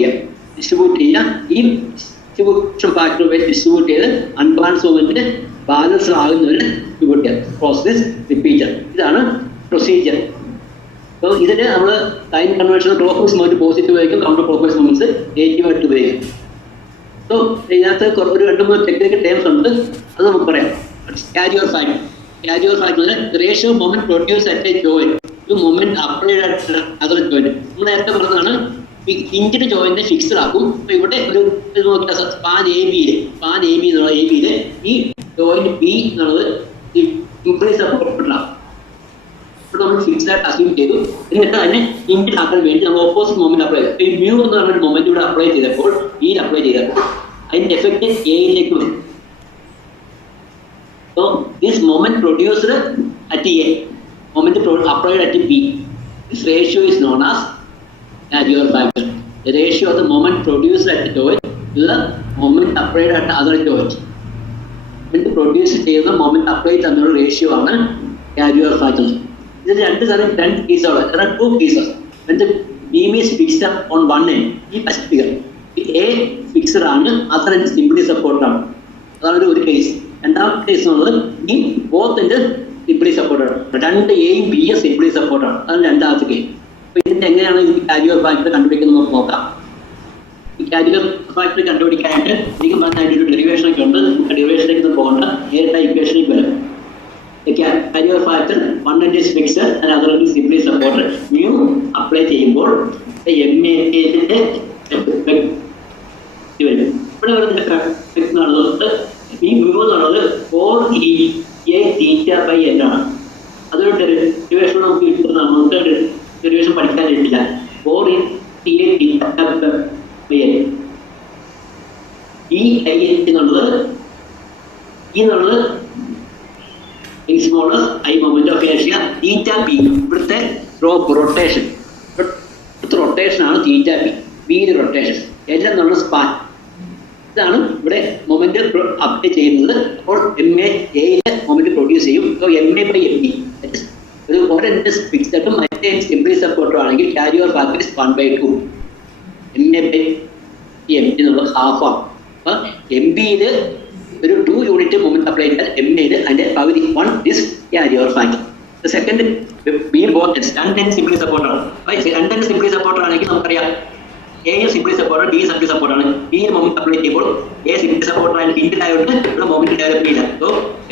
ചെയ്യാം. ഈ ഡിസ്ട്രിബ്യൂഷൻ ഫാക്ടർ വെച്ച് ഡിസ്ട്രിബ്യൂട്ട് ചെയ്ത് അൺബാലൻസ് മൊമെന്റിന് ബാലൻസ് ആകുന്നവരെ ഡിസ്ട്രിബ്യൂട്ട് ചെയ്യാം. Process repeater. ഇതാണ് പ്രൊസീജിയർ. അപ്പോൾ ഇതിന് നമ്മൾ sign convention clock vice moment positive ആയിരിക്കും, counter clockwise moments negative ആയിട്ട് ഉപയോഗിക്കും. സോ ഇതിനകത്ത് ഒരു 2-3 ടെക്നിക്കൽ ടേംസ് ഉണ്ട്, അത് നമുക്ക് പറയാം. Carrier factor ratio moment produce at a joint to moment applied at other joint. നമ്മൾ നേരത്തെ പറഞ്ഞതാണ് ഹിഞ്ചഡ് ജോയിന്റ് ഫിക്സഡ് ആക്കും. അപ്പൊ ഇവിടെ ഒരു നോക്കിയാൽ സ്പാൻ എ ബിയില് ഈ ജോയിന്റ് ബി എന്നുള്ളത് ഇംപ്ലീസ് സപ്പോർട്ടഡാണ്. ഇപ്പോൾ നമ്മൾ ഫിക്സ്ഡ് ആയിട്ട് അസ്യൂം ചെയ്തു. എന്നിട്ട് അതിനെ ഹിഞ്ചഡ് ആക്കാൻ വേണ്ടി നമ്മൾ ഓപ്പോസിറ്റ് മൊമെന്റ് അപ്ലൈ ചെയ്തു. ഈ മ്യൂ എന്ന് പറഞ്ഞൊരു മൊമെന്റ് ഇവിടെ അപ്ലൈ ചെയ്തപ്പോൾ ബിയിൽ അപ്ലൈ ചെയ്തപ്പോൾ അതിന്റെ എഫക്റ്റ് എയിലേക്ക് വരും. So this moment produced at A, moment applied at B. This ratio is known as carrier factor. The ratio of the moment produced at the joint to the moment applied at the other joint. When the produced the moment applied another ratio on a carrier factor. There are two cases. When the beam is fixed up on one end, A fixed on other end simply support on. That is the case. രണ്ടാമത്തെ case എന്നുള്ളത് ഈ both എൻ്റെ simply സപ്പോർട്ടാണ്. 2 എയും ബിയും simply സപ്പോർട്ടാണ്. അതാണ് രണ്ടാമത്തെ കേസ്. അപ്പൊ ഇതിന്റെ എങ്ങനെയാണ് ഈ കാരിയർ ഫാക്ടർ കണ്ടുപിടിക്കുന്നത് നമുക്ക് നോക്കാം. ഈ കാരിയർ ഫാക്ടർ കണ്ടുപിടിക്കാനായിട്ട് എനിക്ക് പറഞ്ഞായിട്ട് ഡെറിവേഷൻ ഒക്കെ ഉണ്ട്. ഡെറിവേഷനിലേക്ക് പോകേണ്ട, നേരിട്ട് ഇക്വേഷനിലേക്ക് വരും. Carrier factor 1 end is fixed and other end is simply supported. Mu apply ചെയ്യുമ്പോൾ MA-ന്റെ വരും. ഇവിടെ വരുന്ന എഫക്ട് നടന്നത് ഈ മ്യൂ എന്നുള്ളത് 4E⁴ ആണ്. അതൊരു ഡെറിവേഷൻ നമുക്ക് കിട്ടുന്ന നമുക്ക് ഡെറിവേഷൻ പഠിക്കാൻ പറ്റില്ല. 4E⁴ എന്നുള്ളത് I moment of inertia θp. ഇവിടുത്തെ റൊട്ടേഷൻ ആണ് θp. ബിയിലെ റൊട്ടേഷൻ എല്ലാം എന്നുള്ള സ്പാൻ. ഇതാണ് ഇവിടെ മൊമെന്റ് അപ്ലൈ ചെയ്യുന്നത്. അപ്പോൾ MA-യിലെ മൊമെന്റ് പ്രൊഡ്യൂസ് ചെയ്യും. MA/MB ഒരു ഫിക്സഡും മറ്റേ സിംപ്ലി സപ്പോർട്ടും ആണെങ്കിൽ കാരിയർ ഫാക്ടർ 1/2. MA/MB എന്നുള്ളത് ഹാഫാണ്. അപ്പൊ MB-യില് ഒരു 2 യൂണിറ്റ് മൊമെന്റ് അപ്ലൈ ചെയ്താൽ MA-യിൽ അതിന്റെ പകുതി 1 is carrier factor. Second B both രണ്ടും സിംപ്ലി സപ്പോർട്ടാണ്. രണ്ടും സിംപ്ലി സപ്പോർട്ടർ ആണെങ്കിൽ നമുക്കറിയാം A simply supporter, B simply സപ്പോർട്ടാണ്. B മൊമെന്റ് അപ്ലൈ ചെയ്യുമ്പോൾ A സിംപ്ലി സപ്പോർട്ടർ ആയിട്ട് ഹിൻഡ് ആയതുകൊണ്ട് ഇവിടെ മൊമെന്റ് ഡെവലപ്പ് ചെയ്യില്ല. So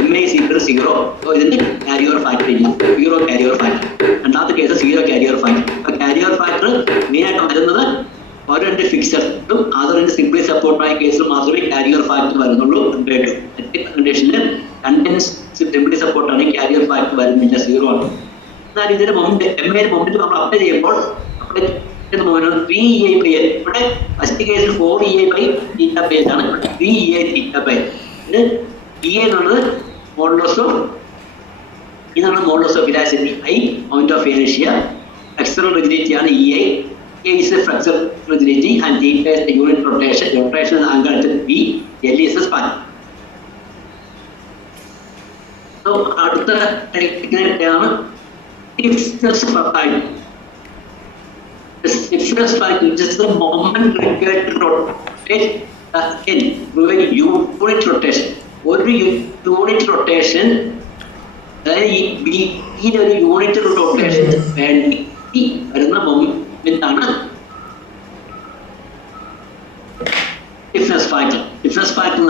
MA is equal to 0. So ഇതിന്റെ കാരിയർ ഫാക്ടർ ഇല്ല, 0 കാരിയർ ഫാക്ടർ. രണ്ടാമത്തെ കേസ് 0 കാരിയർ ഫാക്ടർ. അപ്പൊ കാരിയർ ഫാക്ടർ മെയിൻ ആയിട്ട് വരുന്നത് ഓരോ ഫിക്സഡും അതർ സിംപ്ലി സപ്പോർട്ടായ കേസിൽ മാത്രമേ കാരിയർ ഫാക്ടർ വരുന്നുള്ളൂ. കണ്ടീഷനിൽ രണ്ടിന് സിംപ്ലി സപ്പോർട്ടാണ് കാരിയർ ഫാക്ടർ വരുന്നില്ല, 0 ആണ്. എന്നാൽ ഇതിന്റെ മൊമെന്റ് MA മൊമെന്റ് നമ്മൾ അപ്ലൈ ചെയ്യുമ്പോൾ 3EA/L. ഇവിടെ ഫസ്റ്റ് കേസിൽ 4EA/θ ആണ്, 3EA/θ. ഇത് EA എന്നുള്ളത് modulus of velocity, I moment of inertia. Flexural rigidity ആണ് EA. A is the flexural rigidity and θ is the unit rotation. Rotation angle at B. L is the span. So അടുത്ത ടെക്നിക്കാണ് stiffness factor. The stiffness factor is just the moment required to rotate the N through a unit rotation. Every unit rotation, the unit rotation and the moment stiffness factor. Stiffness factor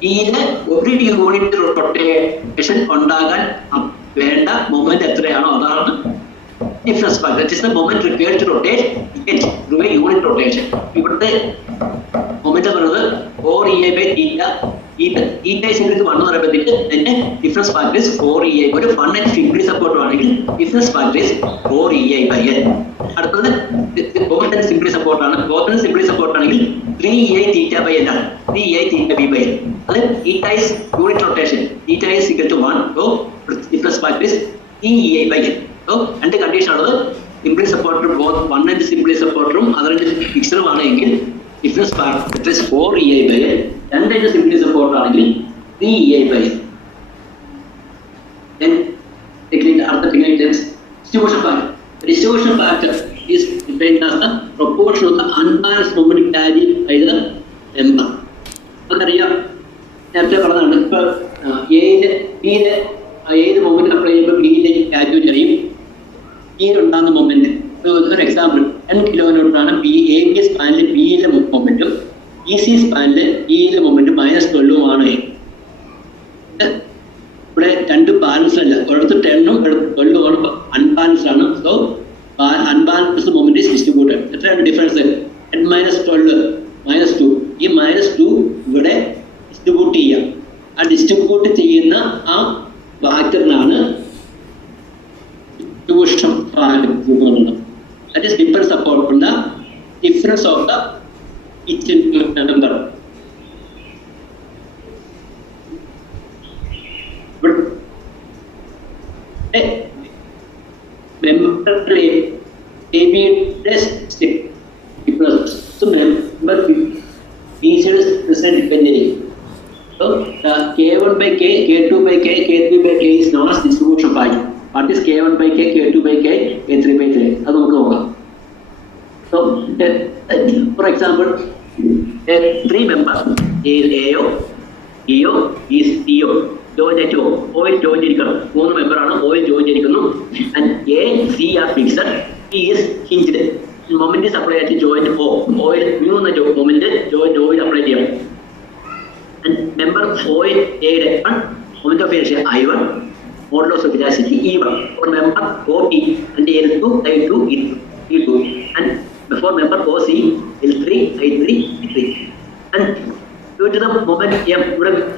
is every unit rotation ഉണ്ടാകാൻ വേണ്ട moment എത്രയാണോ അതാണ് stiffness factor. That is the moment required to rotate it through a unit rotation. ഇവിടുത്തെ moment പറയുന്നത് 4EA/theta. Theta is equal to 1 എന്ന് പറയുമ്പോഴത്തേക്ക് തന്നെ difference factor is 4EA. ഒരു fun and degree support ആണെങ്കിൽ difference factor is 4EA/n. അടുത്തത് both and simply support ആണ്. both and simply support ആണെങ്കിൽ 3EA/theta/n ആണ്. 3EA/theta/b/n. അത് theta is unit rotation. Theta is equal to 1. So difference factor is 3EA/n. So and the condition ആണ് simply support both one and simply support other and fixed ആണെങ്കിൽ difference factor is 4EA/n. And then simply support ആണെങ്കിൽ 3EA/n. Then അടുത്ത distribution factor. The distribution factor is defined as the proportion of the unbalanced moment carried by the member. നമുക്കറിയാം നേരത്തെ പറഞ്ഞതാണ് ഇപ്പോൾ ഏത് moment apply ചെയ്യുമ്പോൾ ബിയിലേക്ക് calculate ചെയ്യും ബിയിലുണ്ടാകുന്ന moment. ഒരു എക്സാമ്പിൾ 10 കിലോമീറ്ററാണ് എ ബി സ്പാനിൽ ബിയിലെ മൊമെന്റും EC സ്പാനിൽ ഇയിലെ മൊമെന്റ് -12 ആണ്. ഇവിടെ രണ്ട് ബാലൻസ് അല്ല, ഒരിടത്ത് 10ഉം 12ഉം ആണ് അൺബാലൻസ്ഡ് ആണ്. So unbalanced moment is distributed. എത്രയാണ് ഡിഫറൻസ്? 10 - 12 -2. ഈ -2 ഇവിടെ ഡിസ്ട്രിബ്യൂട്ട് ചെയ്യാം. ആ ഡിസ്ട്രിബ്യൂട്ട് ചെയ്യുന്ന ആ ഫാക്ടറിനാണ് distribution factor. That is depends upon the difference of the each number. But member AB test difference. So member features present dependently. So K1/K, K2/K, K3/K is known as distribution factor. What is K1/K, K2/K, K3/K? അത് നമുക്ക് നോക്കാം. So for example, 3 members AO, EO, EO, join O, oil join ചെയ്തിരിക്കണം. 3 മെമ്പറാണ്, oil join ചെയ്തിരിക്കുന്നു. And A, C are fixed, E is hinged. Moment is applied to joint O, oil mu എന്ന moment joint O യിൽ apply ചെയ്യണം. And member oil A moment of inertia I1, modulus of velocity E1, or member OP and L2, I2, E2, and before member OC, L3, I3, E3. And due to the moment M,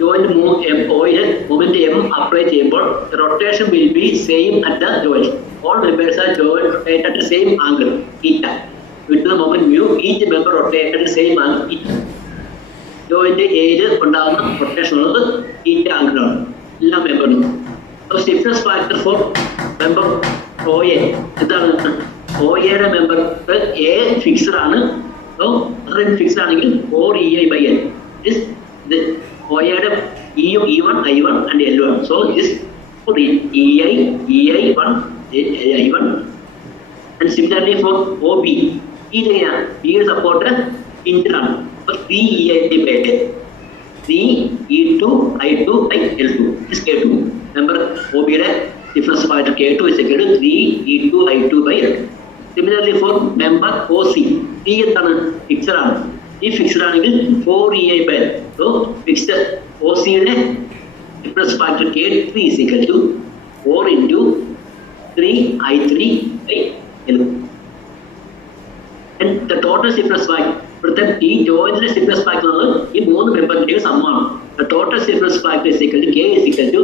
joint move M, oil, moment M apply chamber, the rotation will be same at the joint. All members are joint rotate at the same angle, theta. Due to the moment mu, each member rotate at the same angle, theta. Joint age ഉണ്ടാകുന്ന rotation ഉള്ളത് theta angle ആണ് എല്ലാ മെമ്പറിനും. So stiffness factor for member OA എന്താണ്? OAയുടെ member A fixed ആണ്. So other fixed ആണെങ്കിൽ 4EA/n. This the OAയുടെ E1, I1 and L1. So this for EI1, I1. And similarly for OB, B is supported internal. So 3EA/n. 3E2, I2 by L2 is K2. Remember OB-യുടെ difference factor K2 is equal to 3E2, I2 by L2. Similarly for member OC, C എന്താണ്? Fixed ആണ്. ഈ fixed ആണെങ്കിൽ 4EA/n. So fixed OC-യുടെ difference factor K3 is equal to 4 into 3I3 by L2. And the total stiffness factor, ഇവിടുത്തെ ഈ ജോയിന്റിലെ stiffness factor എന്നുള്ളത് ഈ 3 മെമ്പറിന്റെയും സമ്മാണ്. The total stiffness factor is equal to K is equal to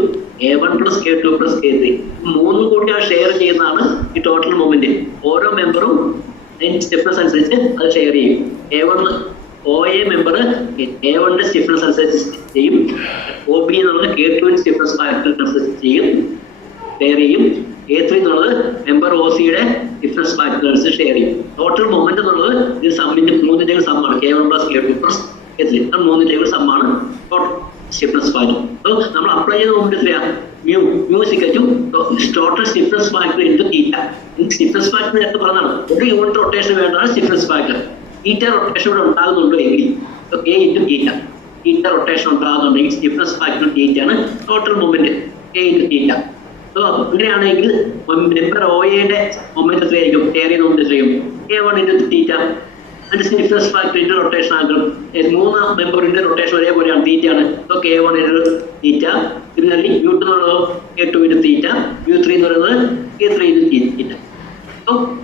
A1 plus K2 plus K3. 3 കൂടി share ചെയ്യുന്നതാണ് ഈ total moment. ഓരോ മെമ്പറും stiffness അനുസരിച്ച് അത് ഷെയർ ചെയ്യും. A1 OA മെമ്പർ A1ന്റെ സ്റ്റിഫ്നസ് അനുസരിച്ച് ചെയ്യും. OB എന്നുള്ളത് K2ന്റെ സ്റ്റിഫ്നസ് ഫാക്ടർ അനുസരിച്ച് ചെയ്യും, ഷെയർ ചെയ്യും. A3 എന്നുള്ളത് മെമ്പർ OC-യുടെ സ്റ്റിഫ്നസ് ഫാക്ടർ അനുസരിച്ച് ഷെയർ ചെയ്യും. ടോട്ടൽ മൊമെന്റ് എന്നുള്ളത് ഇത് സമ്മിന്റെ 3ന്റെയും സമ്മാണ്. K1 plus K2 plus K3. 3ന്റെയും സമ്മാണ് ടോട്ടൽ stiffness factor. So നമ്മൾ അപ്ലൈ ചെയ്ത മൊമെന്റ് എത്രയാ? mu is equal to total stiffness factor into theta. Stiffness factor നേരത്തെ പറഞ്ഞതാണ്. ഒരു യൂണിറ്റ് റൊട്ടേഷൻ വേണ്ടതാണ് സ്റ്റിഫ്നെസ് ഫാക്ടർ. തീറ്റ റൊട്ടേഷൻ ഇവിടെ ഉണ്ടാകുന്നുണ്ടോ എങ്കിൽ K into theta. തീറ്റ റൊട്ടേഷൻ ഉണ്ടാകുന്നുണ്ടെങ്കിൽ സ്റ്റിഫ്നെസ് ഫാക്ടർ തീറ്റയാണ് total moment K into theta. So അങ്ങനെയാണെങ്കിൽ മെമ്പർ OAയുടെ മൊമെന്റ് എത്രയായിരിക്കും? ഏരിയ മൊമെന്റ് എത്രയായിരിക്കും? K1 into theta. And stiffness factor into rotation angle. മൂന്ന് മെമ്പറിന്റെ റൊട്ടേഷൻ ഒരേപോലെയാണ് തീറ്റയാണ്. So K1 into theta. Similarly, mu2 എന്ന് പറയുന്നത് K2 into theta. mu3 എന്ന് പറയുന്നത് K3 into theta. So mu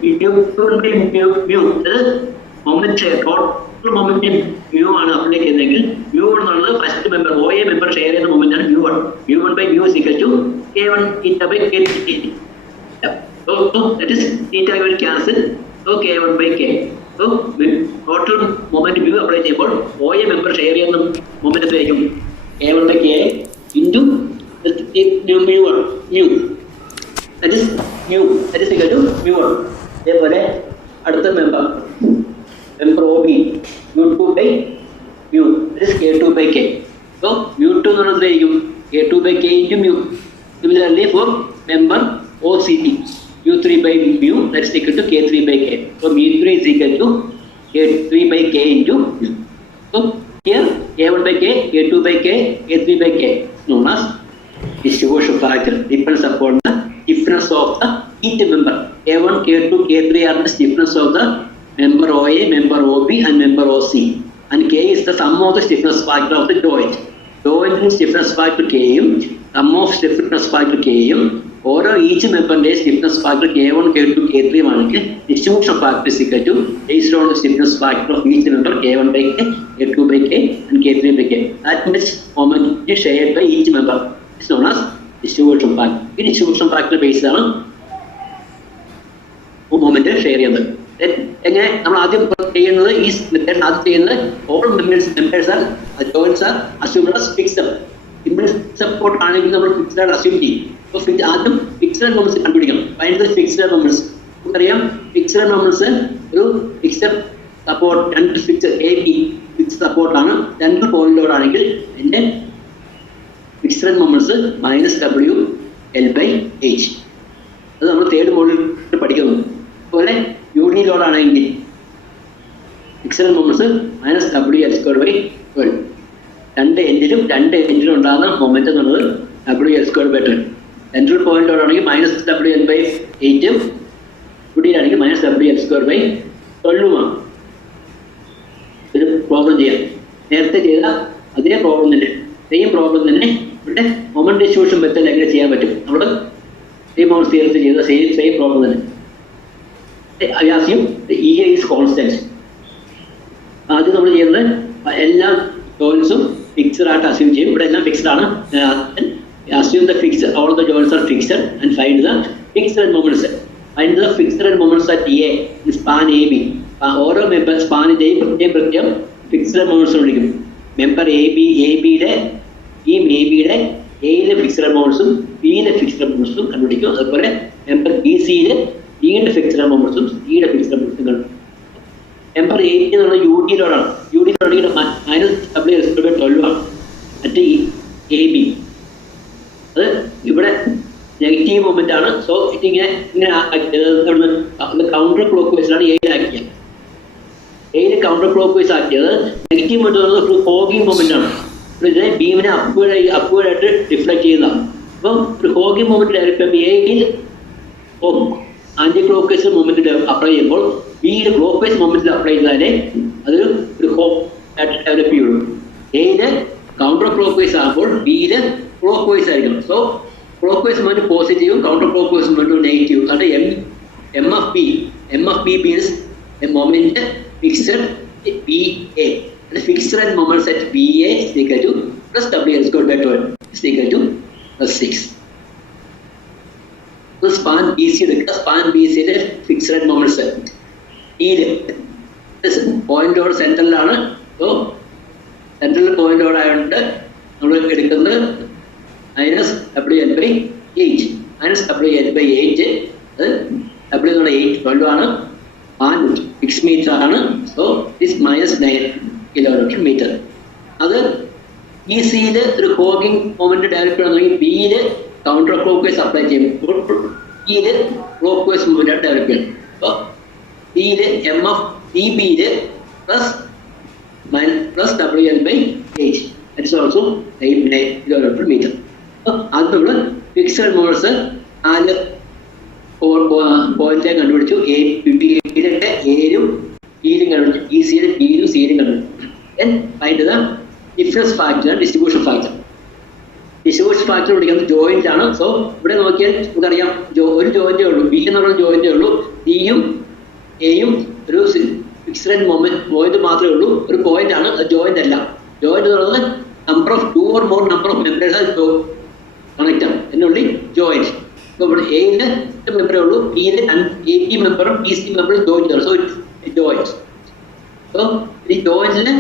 moment total moment mu ആണ് apply ചെയ്യുന്നതെങ്കിൽ mu1 എന്നുള്ളത് first member OA member share ചെയ്യുന്ന മൊമെന്റ് ആണ് mu1. mu1 by mu is equal to K1 theta by K3. So that is theta will cancel. So K1 by K. So total moment mu apply ചെയ്യുമ്പോൾ OA member share ചെയ്യുന്ന moment എത്രയായിരിക്കും? K1 by K into mu1 mu. That is mu. That is equal to mu1. അതേപോലെ അടുത്ത member OB mu2 by mu. That is K2 by K. So mu2 എന്ന് പറയുന്നത് എത്രയായിരിക്കും? K2 by K into mu. Similarly for member OCP. mu3 by mu, that's equal to K3 by K. So mu3 is equal to K3 by K into mu. So here K1 by K, K2 by K, K3 by K is known as distribution factor. Depends upon the stiffness of the each member. K1, K2, K3 are the stiffness of the member OA, member OB and member OC. And K is the sum of the stiffness factor of the joint. Joint stiffness factor K, sum of stiffness factor K. ഓരോ each മെമ്പറിന്റെ stiffness factor K1, K2, K3 ആണെങ്കിൽ distribution factor is equal to based on the stiffness factor of each member K1 by K, K2 by K and K3 by K. That much moment is shared by each member is known as distribution factor. ഈ distribution factor based ആണ് moment share ചെയ്യുന്നത്. എങ്ങനെ നമ്മൾ ആദ്യം ചെയ്യുന്നത് ഈ method ആദ്യം ചെയ്യുന്നത് all members are joints R assumed as fixed. Impedance support ആണെങ്കിൽ നമ്മൾ ഫിക്സ്ഡ് അസ്യൂം ചെയ്യും. ആദ്യം ഫിക്സ്ഡ് മൊമെന്റ്സ് കണ്ടുപിടിക്കണം. Find the fixed moments. നമുക്കറിയാം ഫിക്സ്ഡ് മൊമെന്റ്സ് ഒരു ഫിക്സ്ഡ് സപ്പോർട്ട് രണ്ട് ഫിക്സ്ഡ് AB ഫിക്സ്ഡ് സപ്പോർട്ടാണ്. രണ്ട് പോയിന്റോട് ആണെങ്കിൽ എൻ്റെ ഫിക്സ്ഡ് മൊമെന്റ്സ് -WL/H. അത് നമ്മൾ തേർഡ് മോഡിൽ പഠിക്കുന്നു. അതുപോലെ യൂണി ലോഡ് ആണെങ്കിൽ ഫിക്സ്ഡ് മൊമെന്റ്സ് -WL²/12. രണ്ട് എൻഡിലും ഉണ്ടാകുന്ന മൊമെന്റ് എന്നുള്ളത് WL²/12. സെൻട്രൽ പോയിന്റോടാണെങ്കിൽ -WL/8 ഇവിടെയാണെങ്കിൽ -WL²/12 ഒരു പ്രോബ്ലം ചെയ്യാം. നേരത്തെ ചെയ്ത അതേ പ്രോബ്ലം തന്നെ, സെയിം പ്രോബ്ലം തന്നെ ഇവിടെ മൊമെന്റ് ഡിസ്ട്രിബ്യൂഷൻ മെത്തേഡ് എങ്ങനെ ചെയ്യാൻ പറ്റും? നമ്മൾ മൊമെന്റ് തിയറത്തിൽ ചെയ്ത സെയിം പ്രോബ്ലം തന്നെ. I assume the EA is constant. ആദ്യം നമ്മൾ ചെയ്യുന്നത് എല്ലാ ജോയിൻസും ഫിക്സ്ഡ് ആയിട്ട് അസ്യൂം ചെയ്യും. ഇവിടെ എല്ലാം ഫിക്സ്ഡ് ആണ്. Assume the fixed, all the joints are fixed and find the fixed moments. Find the fixed moments at A in span AB. ഓരോ മെമ്പർ സ്പാനിന്റെയും പ്രത്യേകം ഫിക്സ്ഡ് moments വിളിക്കും. മെമ്പർ ABയുടെ എയുടെ എയിലെ ഫിക്സ്ഡ് moments ബിയിലെ ഫിക്സ്ഡ് moments കണ്ടുപിടിക്കും. അതുപോലെ member BCയിലെ ബിയുടെ fixed moments സിയുടെ ഫിക്സ്ഡ് moments കണ്ടുപിടിക്കും. മെമ്പർ 8 എന്നുള്ള യൂഡിയിലോടാണ്. യൂഡിയിലോടാണെങ്കിൽ -WL/12 ആണ്. മറ്റേ AB അത് ഇവിടെ നെഗറ്റീവ് മൊമെന്റ് ആണ്. സോ ഇങ്ങനെ കൗണ്ടർ ക്ലോക്ക് വൈസിലാണ് ആക്കിയത്. എയിലെ കൗണ്ടർ ക്ലോക്ക് വൈസ് ആക്കിയത് നെഗറ്റീവ് മൊമെന്റ് ഹോഗിങ് മൊമെന്റ് ആണ്. ഇതിനെ ബീമിനെ അപ്വേർഡായിട്ട് ഡിഫ്ലക്ട് ചെയ്യുന്നതാണ്. അപ്പം ഒരു ഹോഗിങ് മൊമെന്റ് എയിൽ anti clock vice moment apply ചെയ്യുമ്പോൾ ബിയുടെ ക്ലോക്ക് വൈസ് മൊമെന്റിൽ അപ്ലൈ ചെയ്താലേ അതൊരു ഡെവലപ്പ് ചെയ്യുള്ളൂ. എയില് കൗണ്ടർ ക്ലോക്ക് വൈസ് ആകുമ്പോൾ ബിയില് ക്ലോക്ക് വൈസ് ആയിരിക്കണം. സോ ക്ലോക്ക് വൈസ് മൊമെന്റ് പോസിറ്റീവും കൗണ്ടർ ക്ലോക്ക് വൈസ് മൊമെന്റ് നെഗറ്റീവും. അത് M of B means A moment fixed BA. The fixed moments at BA is equal to plus WL²/12 is equal to +6. So span BC എടുക്കുക. span BC യുടെ fixed moments ഈ പോയിന്റോട് സെൻട്രലിലാണ്. So central പോയിന്റോട് ആയതുകൊണ്ട് നമ്മൾ എടുക്കുന്നത് -WL/8. -WL/8 അത് W എന്നുള്ള 12 ആണ്. and 6 meter ആണ്. So this -9 km. അത് BCയിൽ ഒരു ഹോഗിങ് മൊമെന്റ് ഡയറക്റ്റ് ആണെങ്കിൽ ബിയില് കൗണ്ടർ ക്ലോക്ക് വൈസ് അപ്ലൈ ചെയ്യുമ്പോൾ ഇയിൽ ക്ലോക്ക് വൈസ് മൂവ്മെന്റ് ഡെവലപ്പ് ചെയ്യണം. അപ്പോൾ ഇയിൽ എം എഫ് ഇ ബിയിൽ plus WL/H. That is also meter. അത് നമ്മൾ ഫിക്സഡ് മോഡ്സ് 4 പോയിന്റ് കണ്ടുപിടിച്ചു. എയുടെ എയും ഇയിലും കണ്ടുപിടിച്ചു, ഇസിയുടെ ബിയിലും സിയിലും കണ്ടുപിടിച്ചു. Then find the difference factor and distribution factor. Distribution factor വിളിക്കുന്നത് ജോയിന്റ് ആണ്. സോ ഇവിടെ നോക്കിയാൽ നമുക്കറിയാം ഒരു ജോയിന്റേ ഉള്ളൂ, ബി എന്ന് പറയുന്ന ജോയിന്റേ ഉള്ളൂ. ഡിയും എയും ഒരു ഫിക്സ്ഡ് പോയിന്റ് മാത്രമേ ഉള്ളൂ, ഒരു പോയിന്റ് ആണ്, അത് ജോയിന്റ് അല്ല. ജോയിന്റ് എന്ന് പറയുന്നത് number of 2 or more number of members connect ആണ്, എന്നുള്ളി ജോയിന്റ്. ഇപ്പോൾ ഇവിടെ എയില് മെമ്പറേ ഉള്ളൂ, ബിയില് AB മെമ്പറും BC മെമ്പറും ജോയിന്റ് ആണ്. So joint. സോ ഈ ജോയിന്റിന്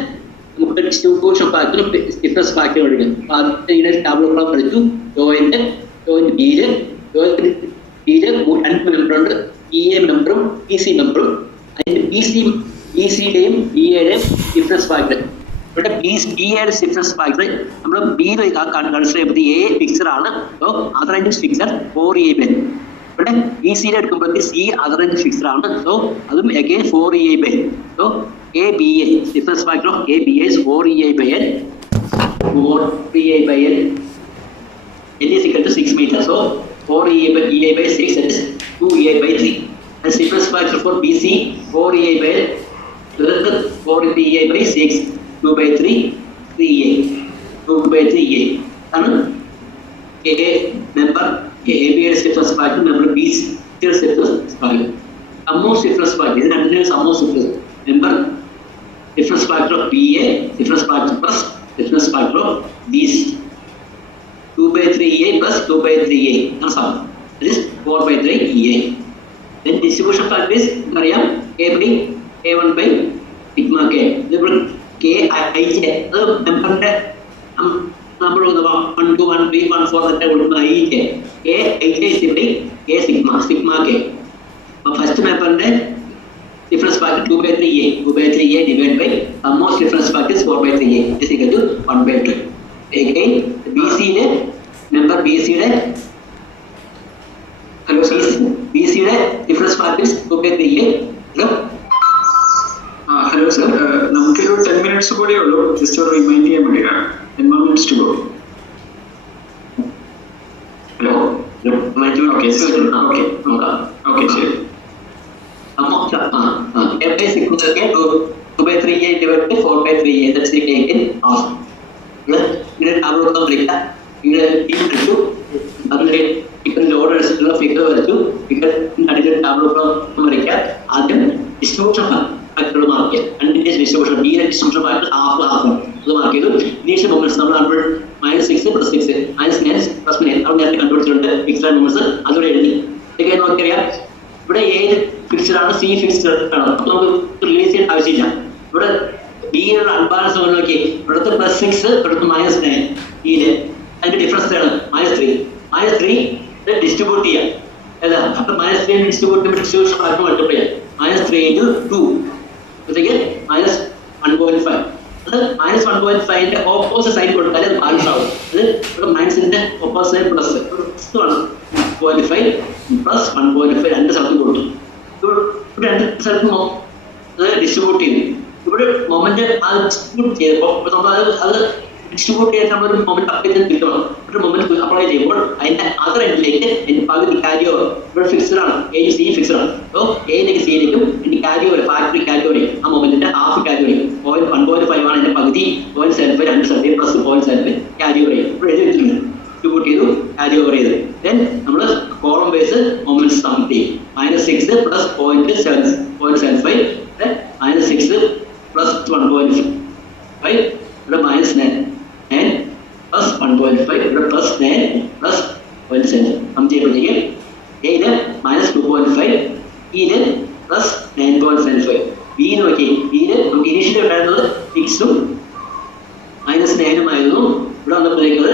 നമുക്ക് ഡിസ്ട്രിബ്യൂഷൻ ഫാക്ടറും ഡിഫറൻസ് ഫാക്ടറും എടുക്കാം. അപ്പോൾ അതിങ്ങനെ ടാബ്ലോഗ്രാം പഠിച്ചു. ജോയിന്റ് ബിയില് 2 മെമ്പറുണ്ട്, EA മെമ്പറും BC മെമ്പറും. അതിന്റെ BCയുടെയും BAയുടെയും ഡിഫറൻസ് ഫാക്ടർ. ഇവിടെ BAയുടെ ഡിഫറൻസ് ഫാക്ടർ നമ്മൾ ബിയിൽ കൺസിഡർ ചെയ്യുമ്പോൾ A ഫിക്സഡ് ആണ്. So other end fixed 4EA/. ഇവിടെ BCയുടെ എടുക്കുമ്പോഴത്തേക്ക് C അതർ എൻഡ് ഫിക്സഡ് ആണ്. സോ അതും again 4EA/. So ABA, difference factor of ABA is 4EA/N. 4EA/N. N is equal to 6 meters. So 4EA/6, that is 2EA/3. And difference factor for BC 4EA/N. 4EA/6, 2/3, 3A. 2/3A. And A member ABA difference factor, member BC difference factor. Amount difference factor. This is continuous amount difference. Member difference factor of BA, difference factor plus difference factor of BC. 2/3EA plus 2/3A. That's all. That is 4/3EA. Then distribution factor is A/1/σK. KIJ. The member number of the 1, 2, 1, 3, 1, 4 that will be IJ. KIJ is simply K sigma K. First member difference factor 2/3A. 2/3A divided by most difference factor is 4/3A is equal to 1/2. Again, BC member BC hello sir, BC difference factor is 2/3A. Hello sir, നമുക്കൊരു 10 minutes കൂടെ ഉള്ളൂ. Just ഒരു remind ചെയ്യാൻ വേണ്ടിയാണ്. 10 more minutes to go. Hello. Okay sir. Okay ശരി. Amount F is equal to 2/3A divided by 4/3A. That's the again half. Here tableau break that. Here into അതിലെ ഇപ്പോൾ load എടുത്തിട്ടുള്ള figure വരച്ചു. Figure അടിയിൽ tableau break ആദ്യം distribution factor mark ചെയ്യാം. Continuous distribution B യുടെ distribution factor half അത് mark ചെയ്തു. ഇനീഷ്യൽ മൊമെന്റ്സ് നമ്മൾ -6 + 6 -9 + 9 അത് നേരത്തെ കണ്ടുപിടിച്ചിട്ടുണ്ട്. ഫിക്സ്ഡ് മൊമെന്റ്സ് അതുകൂടെ എഴുതി. ഇതൊക്കെ നോക്കിയാൽ ഇവിടെ A ഫിക്സ്ഡ് ആണ്, C ഫിക്സ്ഡ് ആണ്. അപ്പോൾ നമുക്ക് റിലീസ് ചെയ്യാൻ ആവശ്യമില്ല. ഇവിടെ B യുടെ അൺബാലൻസ് നോക്കി, ഇവിടുത്തെ +6 ഇവിടുത്തെ -9 ഇതില് അതിന്റെ ഡിഫറൻസ് ആണ് -3 ഡിസ്ട്രിബ്യൂട്ട് ചെയ്യാം. അല്ല അപ്പൊ -3 ഡിസ്ട്രിബ്യൂട്ട് ഡിസ്ട്രിബ്യൂഷൻ ഫാക്ടർ മൾട്ടിപ്ലൈ ചെയ്യാം. -3 × 2 അപ്പോഴത്തേക്ക് -1.5. അത് -1.5ന്റെ ഓപ്പോസിറ്റ് സൈഡ് കൊടുത്താൽ അത് ബാലൻസ് ആവും. അത് ഇവിടെ മൈനസിന്റെ ഓപ്പോസിറ്റ് സൈഡ് പ്ലസ് ആണ്. 0.5 + 1.5 രണ്ട് സ്ഥലത്തും കൊടുത്തു. ഇവിടെ രണ്ട് സ്ഥലത്തും ഡിസ്ട്രിബ്യൂട്ട് ചെയ്തു. ഇവിടെ മൊമെന്റ് അത് ഡിസ്ട്രിബ്യൂട്ട് ചെയ്തപ്പോൾ അത് ഡിസ്ട്രിബ്യൂട്ട് ചെയ്യാൻ നമ്മളൊരു മൊമെന്റ് അപ്ലൈ ചെയ്ത് കിട്ടണം. ഒരു മൊമെന്റ് അപ്ലൈ ചെയ്യുമ്പോൾ അതിന്റെ അതർ എൻഡിലേക്ക് എന്റെ പകുതി കാരിയോ ഇവിടെ ഫിക്സ്ഡ് ആണ്. A C ഫിക്സ്ഡ് ആണ്. അപ്പോൾ Aയിലേക്ക് Cയിലേക്കും എന്റെ കാരിയോ ഫാക്ടറി കാരിയോ ആ മൊമെന്റിന്റെ ഹാഫ് കാരിയോ 1.5 ആണ് എന്റെ പകുതി. 0.75 രണ്ട് സ്ഥലത്ത് +0.75 കാരിയോ ഇവിടെ എഴുതി വെച്ചിട്ടുണ്ട്. ഡിസ്ട്രിബ്യൂട്ട് ചെയ്തു, കാരിയോ ചെയ്തു. ദെൻ നമ്മൾ കോളം ബേസ് മൊമെന്റ്സ് സബ്മിറ്റ് ചെയ്യും. -6 + 0.75 -6 + 1.5 ഇവിടെ -9 plus 1.5 ഇവിടെ +9 + 0.7 സം ചെയ്യുമ്പോഴത്തേക്ക് Aയില് -2.5 Eയില് +9.75 B നോക്കി. Bയില് നമുക്ക് ഇനീഷ്യലി ഉണ്ടായിരുന്നത് 6ഉം -9ഉം ആയിരുന്നു. ഇവിടെ വന്നപ്പോഴത്തേക്ക്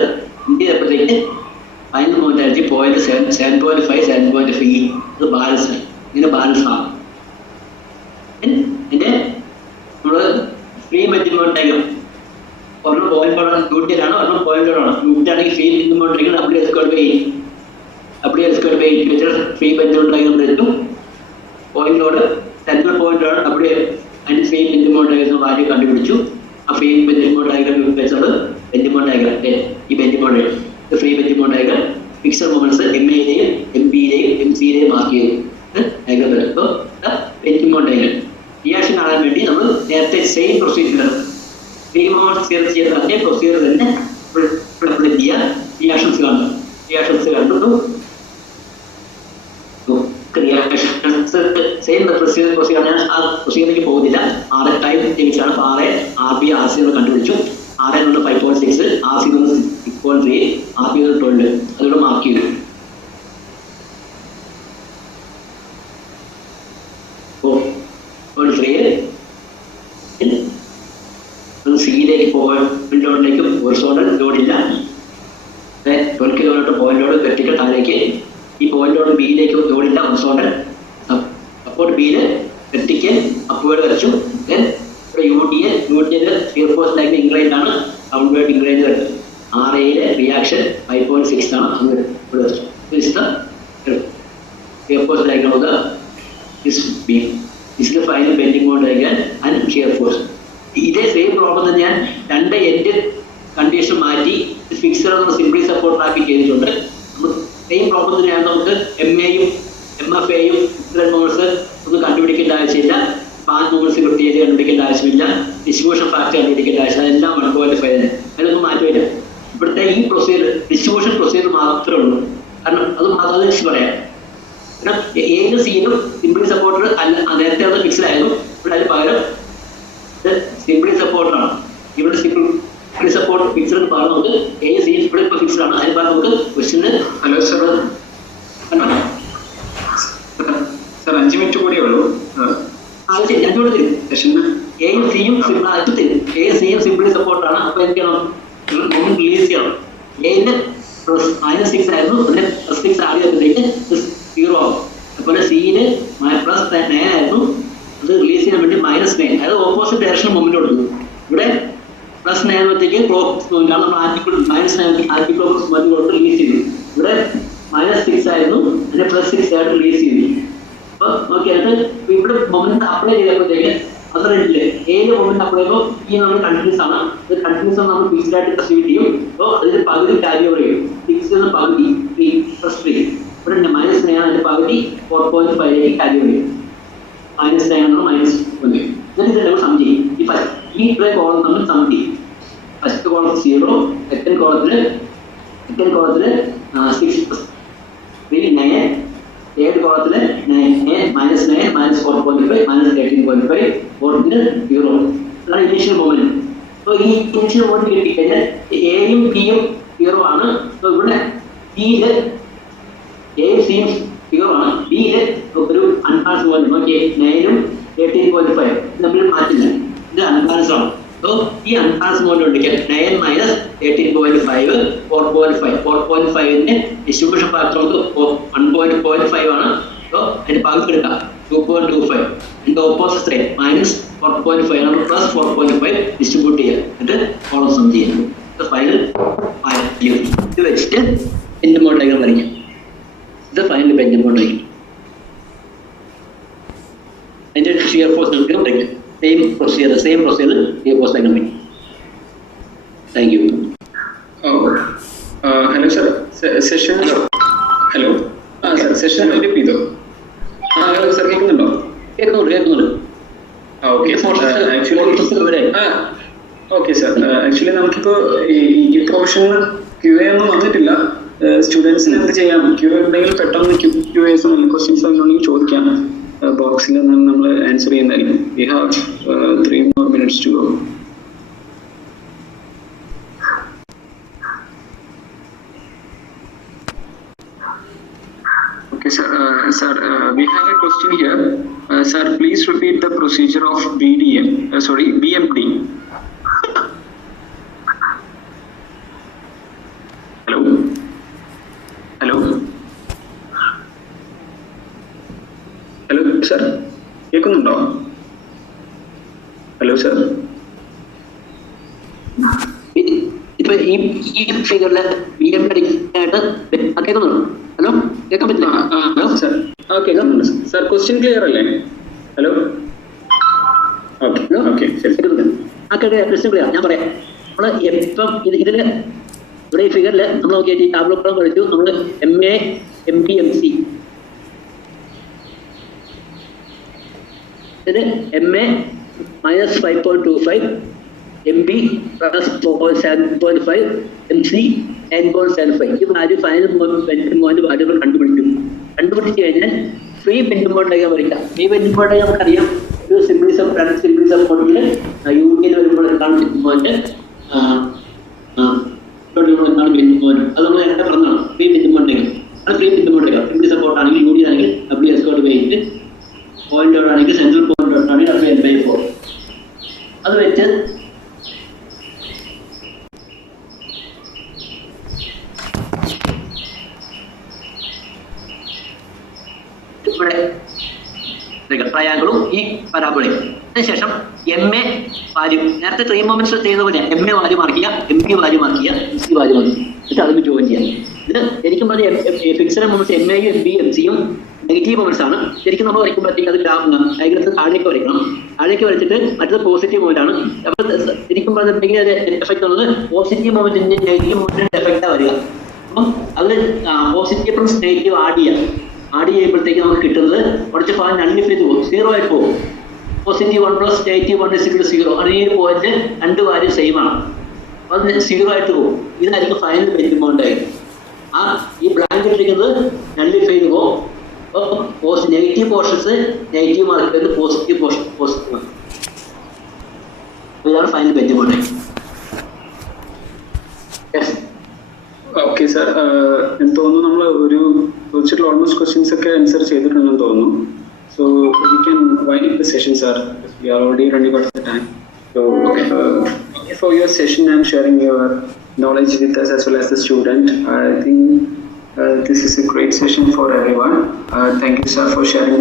ഇന്ത്യ ചെയ്തപ്പോഴത്തേക്ക് ഫൈനൽ മൊമെന്റ് ആയിട്ട് 7.5 ഇത് ബാലൻസ് ആയി. ഇങ്ങനെ ബാലൻസ് ആണ്. എന്റെ നമ്മള് ഫ്രീ മെറ്റീരിയൽ ഡയഗ്രാം 1.5 ന്യൂട്രലാണോ അതോ പോയിന്റോടാണോ? ന്യൂട്രലാണെങ്കിൽ ഫ്രീ ബെൻഡിങ് ഡയഗ്രം அப்படியே സ്ക്വയർ വെയിറ്റ് വെച്ച് ഫ്രീ ബെൻഡിങ് ഡയഗ്രം എടുത്തു. പോയിന്റോട് സെൻട്രൽ പോയിന്റോട് அப்படியே അതിന് ഫ്രീ ബെൻഡിങ് ഡയഗ്രം വാല്യൂ കണ്ടുപിടിച്ചു. ആ ഫ്രീ ബെൻഡിങ് ഡയഗ്രം വെച്ചത് ബെൻഡിങ് ഡയഗ്രം ഈ bending diagram free bending diagram fixed moments എംഎയിലെയും എംബിയിലെയും എംസിയിലെയും മാർക്ക് ചെയ്തു ഡയഗ്രം വരുമ്പോൾ ബെൻഡിങ് ഡയഗ്രം റിയാക്ഷൻ കാണാൻ വേണ്ടി നമ്മൾ നേരത്തെ സെയിം പ്രൊസീജിയർ ഫ്രീ മൊമെന്റ്സ് ചെയ്ത അതേ പ്രൊസീജിയർ തന്നെ റിയാക്ഷൻസ് കണ്ടു. സെയിം പ്രൊസീജിയർ ഞാൻ ആ പ്രൊസീജിയറിലേക്ക് പോകുന്നില്ല. ആറ് ടൈം തിരിച്ചാണ്. അപ്പോൾ RB RC കണ്ടുപിടിച്ചു. RA 5.6, RC 6.3, RB 12 അതുകൊണ്ട് മാർക്ക് ചെയ്തു. സിയിലേക്ക് പോയിന്റിലേക്ക് ഹൊറിസോണ്ടൽ ലോഡില്ല. 12 കിലോമീറ്റർ പോയിന്റോട് വെർട്ടിക്കൽ താഴേക്ക്. ഈ പോയിന്റോട് ബിയിലേക്ക് ലോഡില്ല ഹൊറിസോണ്ടൽ. സപ്പോർട്ട് ബിയില് വെർട്ടിക്കൽ അപ്വേർഡ് വരച്ചു. ദെൻ ഇവിടെ യൂണിയനിൽ ഷിയർ ഫോഴ്സ് ഡയഗ്രം ഇൻക്ലൈൻഡ് ആണ്. ഡൗൺവേർഡ് ഇൻക്ലൈൻഡ് വരച്ചു. RAയിലെ റിയാക്ഷൻ 5.6 ആണ്. അത് ഇവിടെ വരച്ചു. Shear force diagram of this beam. This is the final bending moment diagram and shear force. ഇതേ സെയിം പ്രോബ്ലം തന്നെ ഞാൻ രണ്ട് എൻഡ് കണ്ടീഷൻ മാറ്റി ഫിക്സർ സിംപ്ലി സപ്പോർട്ട് ആക്കി ചെയ്തിട്ടുണ്ട്. സെയിം പ്രോബ്ലം തന്നെയാണ്. നമുക്ക് MAയും MFAയും ഫിക്സഡ് മൊമെന്റ്സ് ഒന്നും കണ്ടുപിടിക്കേണ്ട ആവശ്യമില്ല. പാൻ മൊമെന്റ്സ് പ്രത്യേകിച്ച് കണ്ടുപിടിക്കേണ്ട ആവശ്യമില്ല. ഡിസ്ട്രിബ്യൂഷൻ ഫാക്ടർ കണ്ടുപിടിക്കേണ്ട ആവശ്യമില്ല. അതെല്ലാം 1.5 അതിനൊന്നും മാറ്റമില്ല. ഇവിടുത്തെ ഈ പ്രൊസീജിയർ ഡിസ്ട്രിബ്യൂഷൻ പ്രൊസീജിയർ മാത്രമേ ഉള്ളൂ. കാരണം അത് പറയാം. ഏത് സീനും സിംപിളി സപ്പോർട്ടർ അല്ല. നേരത്തെ അത് ഫിക്സഡ് ആയിരുന്നു. ഇവിടെ അതിന് പകരം സിംപിളി സപ്പോർട്ടറാണ്. ഇവിടെ സിംപിളി സപ്പോർട്ട് ഫിക്സഡ് എന്ന് പറഞ്ഞാൽ നമുക്ക് ഏത് സീൻ ഇവിടെ ഇപ്പോൾ ഫിക്സഡ് ആണ്. അതിന് പറഞ്ഞാൽ നമുക്ക് ക്വസ്റ്റ്യന് ഹലോ സർ 5 മിനിറ്റ് കൂടിയേ ഉള്ളൂ. രണ്ടുകൂടെ തരും. എയും സിയും ആയിട്ട് തരും. സിയും സിംപിളി സപ്പോർട്ടറാണ്. അപ്പോൾ എന്ത് ചെയ്യണം? റിലീസ് ചെയ്യണം. എന് -6 ആയിരുന്നു. അതിന് +6 ആഡ് ചെയ്തപ്പോഴത്തേക്ക് 0 ആവും. അതുപോലെ സിയില് +9 ആയിരുന്നു. അത് റിലീസ് ചെയ്യാൻ വേണ്ടി -9 അതായത് ഓപ്പോസിറ്റ് ഡയറക്ഷൻ മൊമെന്റ് കൊടുക്കുന്നു. ഇവിടെ +9 ആകുമ്പോഴത്തേക്ക് ക്ലോക്ക് നമ്മൾ -9 ആന്റി ക്ലോക്ക് മതി കൊണ്ട് റിലീസ് ചെയ്തു. ഇവിടെ -6 ആയിരുന്നു. അതിനെ +6 ആയിട്ട് റിലീസ് ചെയ്തു. അപ്പോൾ നോക്കിയാൽ ഇവിടെ മൊമെന്റ് അപ്ലൈ ചെയ്തപ്പോഴത്തേക്ക് അത് റെഡില്ലേ ഏത് മൊമെന്റ് അപ്ലൈ ചെയ്യുമ്പോൾ ഈ നമ്മൾ കണ്ടിന്യൂസ് ആണ്. ഇത് കണ്ടിന്യൂസ് നമ്മൾ ഫിക്സ്ഡ് ആയിട്ട് പ്രൊസീഡ് ചെയ്യും. അപ്പോൾ അതിന് പകുതി കാരി ഓവർ ചെയ്യും. ഫിക്സ്ഡ് പകുതി +3 ഇവിടെ -9 അതിന്റെ പകുതി 4.5 കാരി ഓവർ ചെയ്യും. -9 -1 ഇതിൽ സം ചെയ്യും. ഈ കോളം നമ്മൾ സം ചെയ്യും. ഫസ്റ്റ് കോളം 0, സെക്കൻഡ് കോളത്തിൽ 6 9, തേർഡ് കോളത്തിൽ -9 -4.5 -13.5 ഫോർത്തിന് 0 അതാണ് ഇനീഷ്യൽ മൊമെന്റ്. അപ്പോൾ ഈ ഇനീഷ്യൽ മൊമെന്റ് കിട്ടിക്കഴിഞ്ഞാൽ എയും ബിയും 0 ആണ്. അപ്പോൾ ഇവിടെ ബിയില് എയും സിയും 0 ആണ്. ബിയില് ഒരു അൺബാലൻസ് മൊമെന്റ് നോക്കിയേ 9ഉം 13.5 തമ്മിൽ മാറ്റില്ല. ഇത് അൺബാലൻസ് ആണ്. അപ്പോൾ ഈ അൺബാലൻസ് മൊമെന്റ് ഉണ്ടെങ്കിൽ 9 -13.5 4.5ന്റെ ഡിസ്ട്രിബ്യൂഷൻ ഫാക്ടർ നമുക്ക് 1.5 ആണ്. അപ്പോൾ അതിന്റെ പകുതി എടുക്കാം 2.25. അതിന്റെ ഓപ്പോസിറ്റ് സൈഡ് -4.5 ആണ്. +4.5 ഡിസ്ട്രിബ്യൂട്ട് ചെയ്യുക. എന്നിട്ട് കോളം സം ചെയ്യാം. ഫൈനൽ വാല്യൂ ഇത് വെച്ചിട്ട് ബെൻഡിങ് മൊമെന്റ് ഡയഗ്രം വരയ്ക്കാം. ഇത് ഫൈനൽ ബെൻഡിങ് മൊമെന്റ് ഡയഗ്രം. അതിന്റെ ഷിയർ ഫോഴ്സ് വരയ്ക്കാം. Same procedure shear force diagram വയ്ക്കും. Thank you. Hello sir session hello session repeat ചെയ്തോ? ഹലോ സർ കേൾക്കുന്നുണ്ടോ? കേൾക്കുന്നുണ്ട്. Okay sir. ആക്ച്വലി നമുക്കിപ്പോൾ ഈ പ്രൊഫഷണൽ QA ഒന്നും വന്നിട്ടില്ല. സ്റ്റുഡൻസിന് എന്ത് ചെയ്യാം? QA ഉണ്ടെങ്കിൽ പെട്ടെന്ന് QAs ക്വസ്റ്റ്യൻസ് ഉണ്ടെങ്കിൽ ചോദിക്കാം. ബോക്സിൽ നമ്മൾ ആൻസർ ചെയ്യുന്നതായിരിക്കും. We have 3 more minutes to go. Okay, sir. We have a question here. Sir, please repeat the procedure of BMD. Hello, sir. കേൾക്കുന്നുണ്ടോ? Hello sir. ഈ ഫിഗറിൽ ബി എം ആയിട്ട് കേൾക്കുന്നുണ്ടോ? ഹലോ, കേൾക്കാൻ പറ്റില്ല? ഹലോ സർ, കേൾക്കുന്നുണ്ട് സർ. ക്വസ്റ്റ്യൻ ക്ലിയർ അല്ലേ? Hello, okay okay ശരി. Question clear. ഞാൻ പറയാം. നമ്മൾ എപ്പം ഇതില് ഇവിടെ ഈ ഫിഗറിൽ നമ്മൾ നോക്കിയിട്ട് ഈ ടാബ്ലോളം പഠിച്ചു. നമ്മൾ MA, MB, MC. ഇതിന് MA -5.25, MB +7.5, MC 9.75. ഈ വാല്യൂ ഫൈനൽ പോയിന്റ് വാല്യൂകൾ കണ്ടുപിടിച്ചു കഴിഞ്ഞാൽ ഫ്രീ ബെൻഡിംഗ് മോഡ് ഡയഗ്രം വരയ്ക്കാം. ഈ ബെൻഡിംഗ് മോഡ് ഡയഗ്രം നമുക്കറിയാം. ഒരു സിംപ്ലിസം രണ്ട് സിംപ്ലിസം മോഡിൽ യൂണിയൻ വരുമ്പോൾ എന്താണ് ബെൻഡിംഗ് മോഡ്, എന്താണ് ബെൻഡിംഗ് മോഡ്, അത് നമ്മൾ നേരത്തെ പറഞ്ഞതാണ്. ഫ്രീ ബെൻഡിംഗ് മോഡ് ഡയഗ്രം അത് free bending mode diagram. Simply support ആണെങ്കിൽ യൂണിയൻ ആണെങ്കിൽ W(S)/8, പോയിന്റ് ആണെങ്കിൽ സെൻട്രൽ പോയിന്റ് ആണെങ്കിൽ W(N/4). അത് വെച്ച് ഇവിടെ ട്രയാങ്കിളും ഈ പരാബോളയും. അതിനുശേഷം MA വാല്യൂ നേരത്തെ 3 മൊമെന്റ്സ് ചെയ്യുന്ന പോലെ MA വാല്യൂ മാർക്ക് ചെയ്യുക, MB വാല്യൂ മാർക്ക് ചെയ്യുക, MC വാല്യൂ മാർക്ക് ചെയ്യുക, എന്നിട്ട് അതിന് ജോയിൻ ചെയ്യാം. ഇത് ശരിക്കും പറഞ്ഞാൽ ഫിക്സഡ് മൊമെന്റ്സ് MAയും MB MCയും നെഗറ്റീവ് മൊമെന്റ്സ് ആണ്. ശരിക്കും നമ്മൾ വരയ്ക്കുമ്പോഴത്തേക്ക് അത് ഡയഗ്രത്തിൽ താഴേക്ക് വരയ്ക്കണം. താഴേക്ക് വരച്ചിട്ട് മറ്റത് പോസിറ്റീവ് മൊമെന്റ് ആണ്. അപ്പോൾ ശരിക്കും പറഞ്ഞിട്ടുണ്ടെങ്കിൽ അത് എഫക്ട് ഉള്ളത് പോസിറ്റീവ് മൊമെന്റിന്റെ നെഗറ്റീവ് മൊമെന്റിന്റെ എഫക്റ്റാണ് വരിക. അപ്പം അത് പോസിറ്റീവ് പ്ലസ് നെഗറ്റീവ് ആഡ് ചെയ്യുമ്പോഴത്തേക്ക് നമുക്ക് കിട്ടുന്നത് കുറച്ച് ഭാഗം നള്ളിഫൈ ചെയ്ത് പോകും, 0 ആയിട്ട് പോകും. പോസിറ്റീവ് 1 + -1 = 0. അങ്ങനെ ഈ പോയിന്റ് രണ്ട് വാല്യൂ സെയിം ആണ്. അപ്പോൾ അത് 0 ആയിട്ട് പോകും. ഇതായിരിക്കും ഫൈനൽ ബെൻഡിംഗ് മോഡ് ഡയഗ്രം. ഈ ബ്ലാങ്ക് ഇട്ടിരിക്കുന്നത് നള്ളിഫൈ ചെയ്ത് പോകും. അപ്പോൾ നെഗറ്റീവ് പോർഷൻസ് നെഗറ്റീവ് മാർക്ക് ചെയ്ത് പോസിറ്റീവ് പോർഷൻ പോസിറ്റീവ് മാർക്ക്. ഇതാണ് final bending mode diagram. Okay sir, എനിക്ക് തോന്നുന്നു നമ്മൾ ചോദിച്ചിട്ടുള്ള ഓൾമോസ്റ്റ് ക്വസ്റ്റ്യൻസ് ഒക്കെ ആൻസർ ചെയ്തിട്ടുണ്ടെന്ന് തോന്നുന്നു. So we can wind up the session sir. We are already running out of the time. So for your session and sharing your knowledge with us as well as the student, I think this is a great session for everyone. Thank you sir for sharing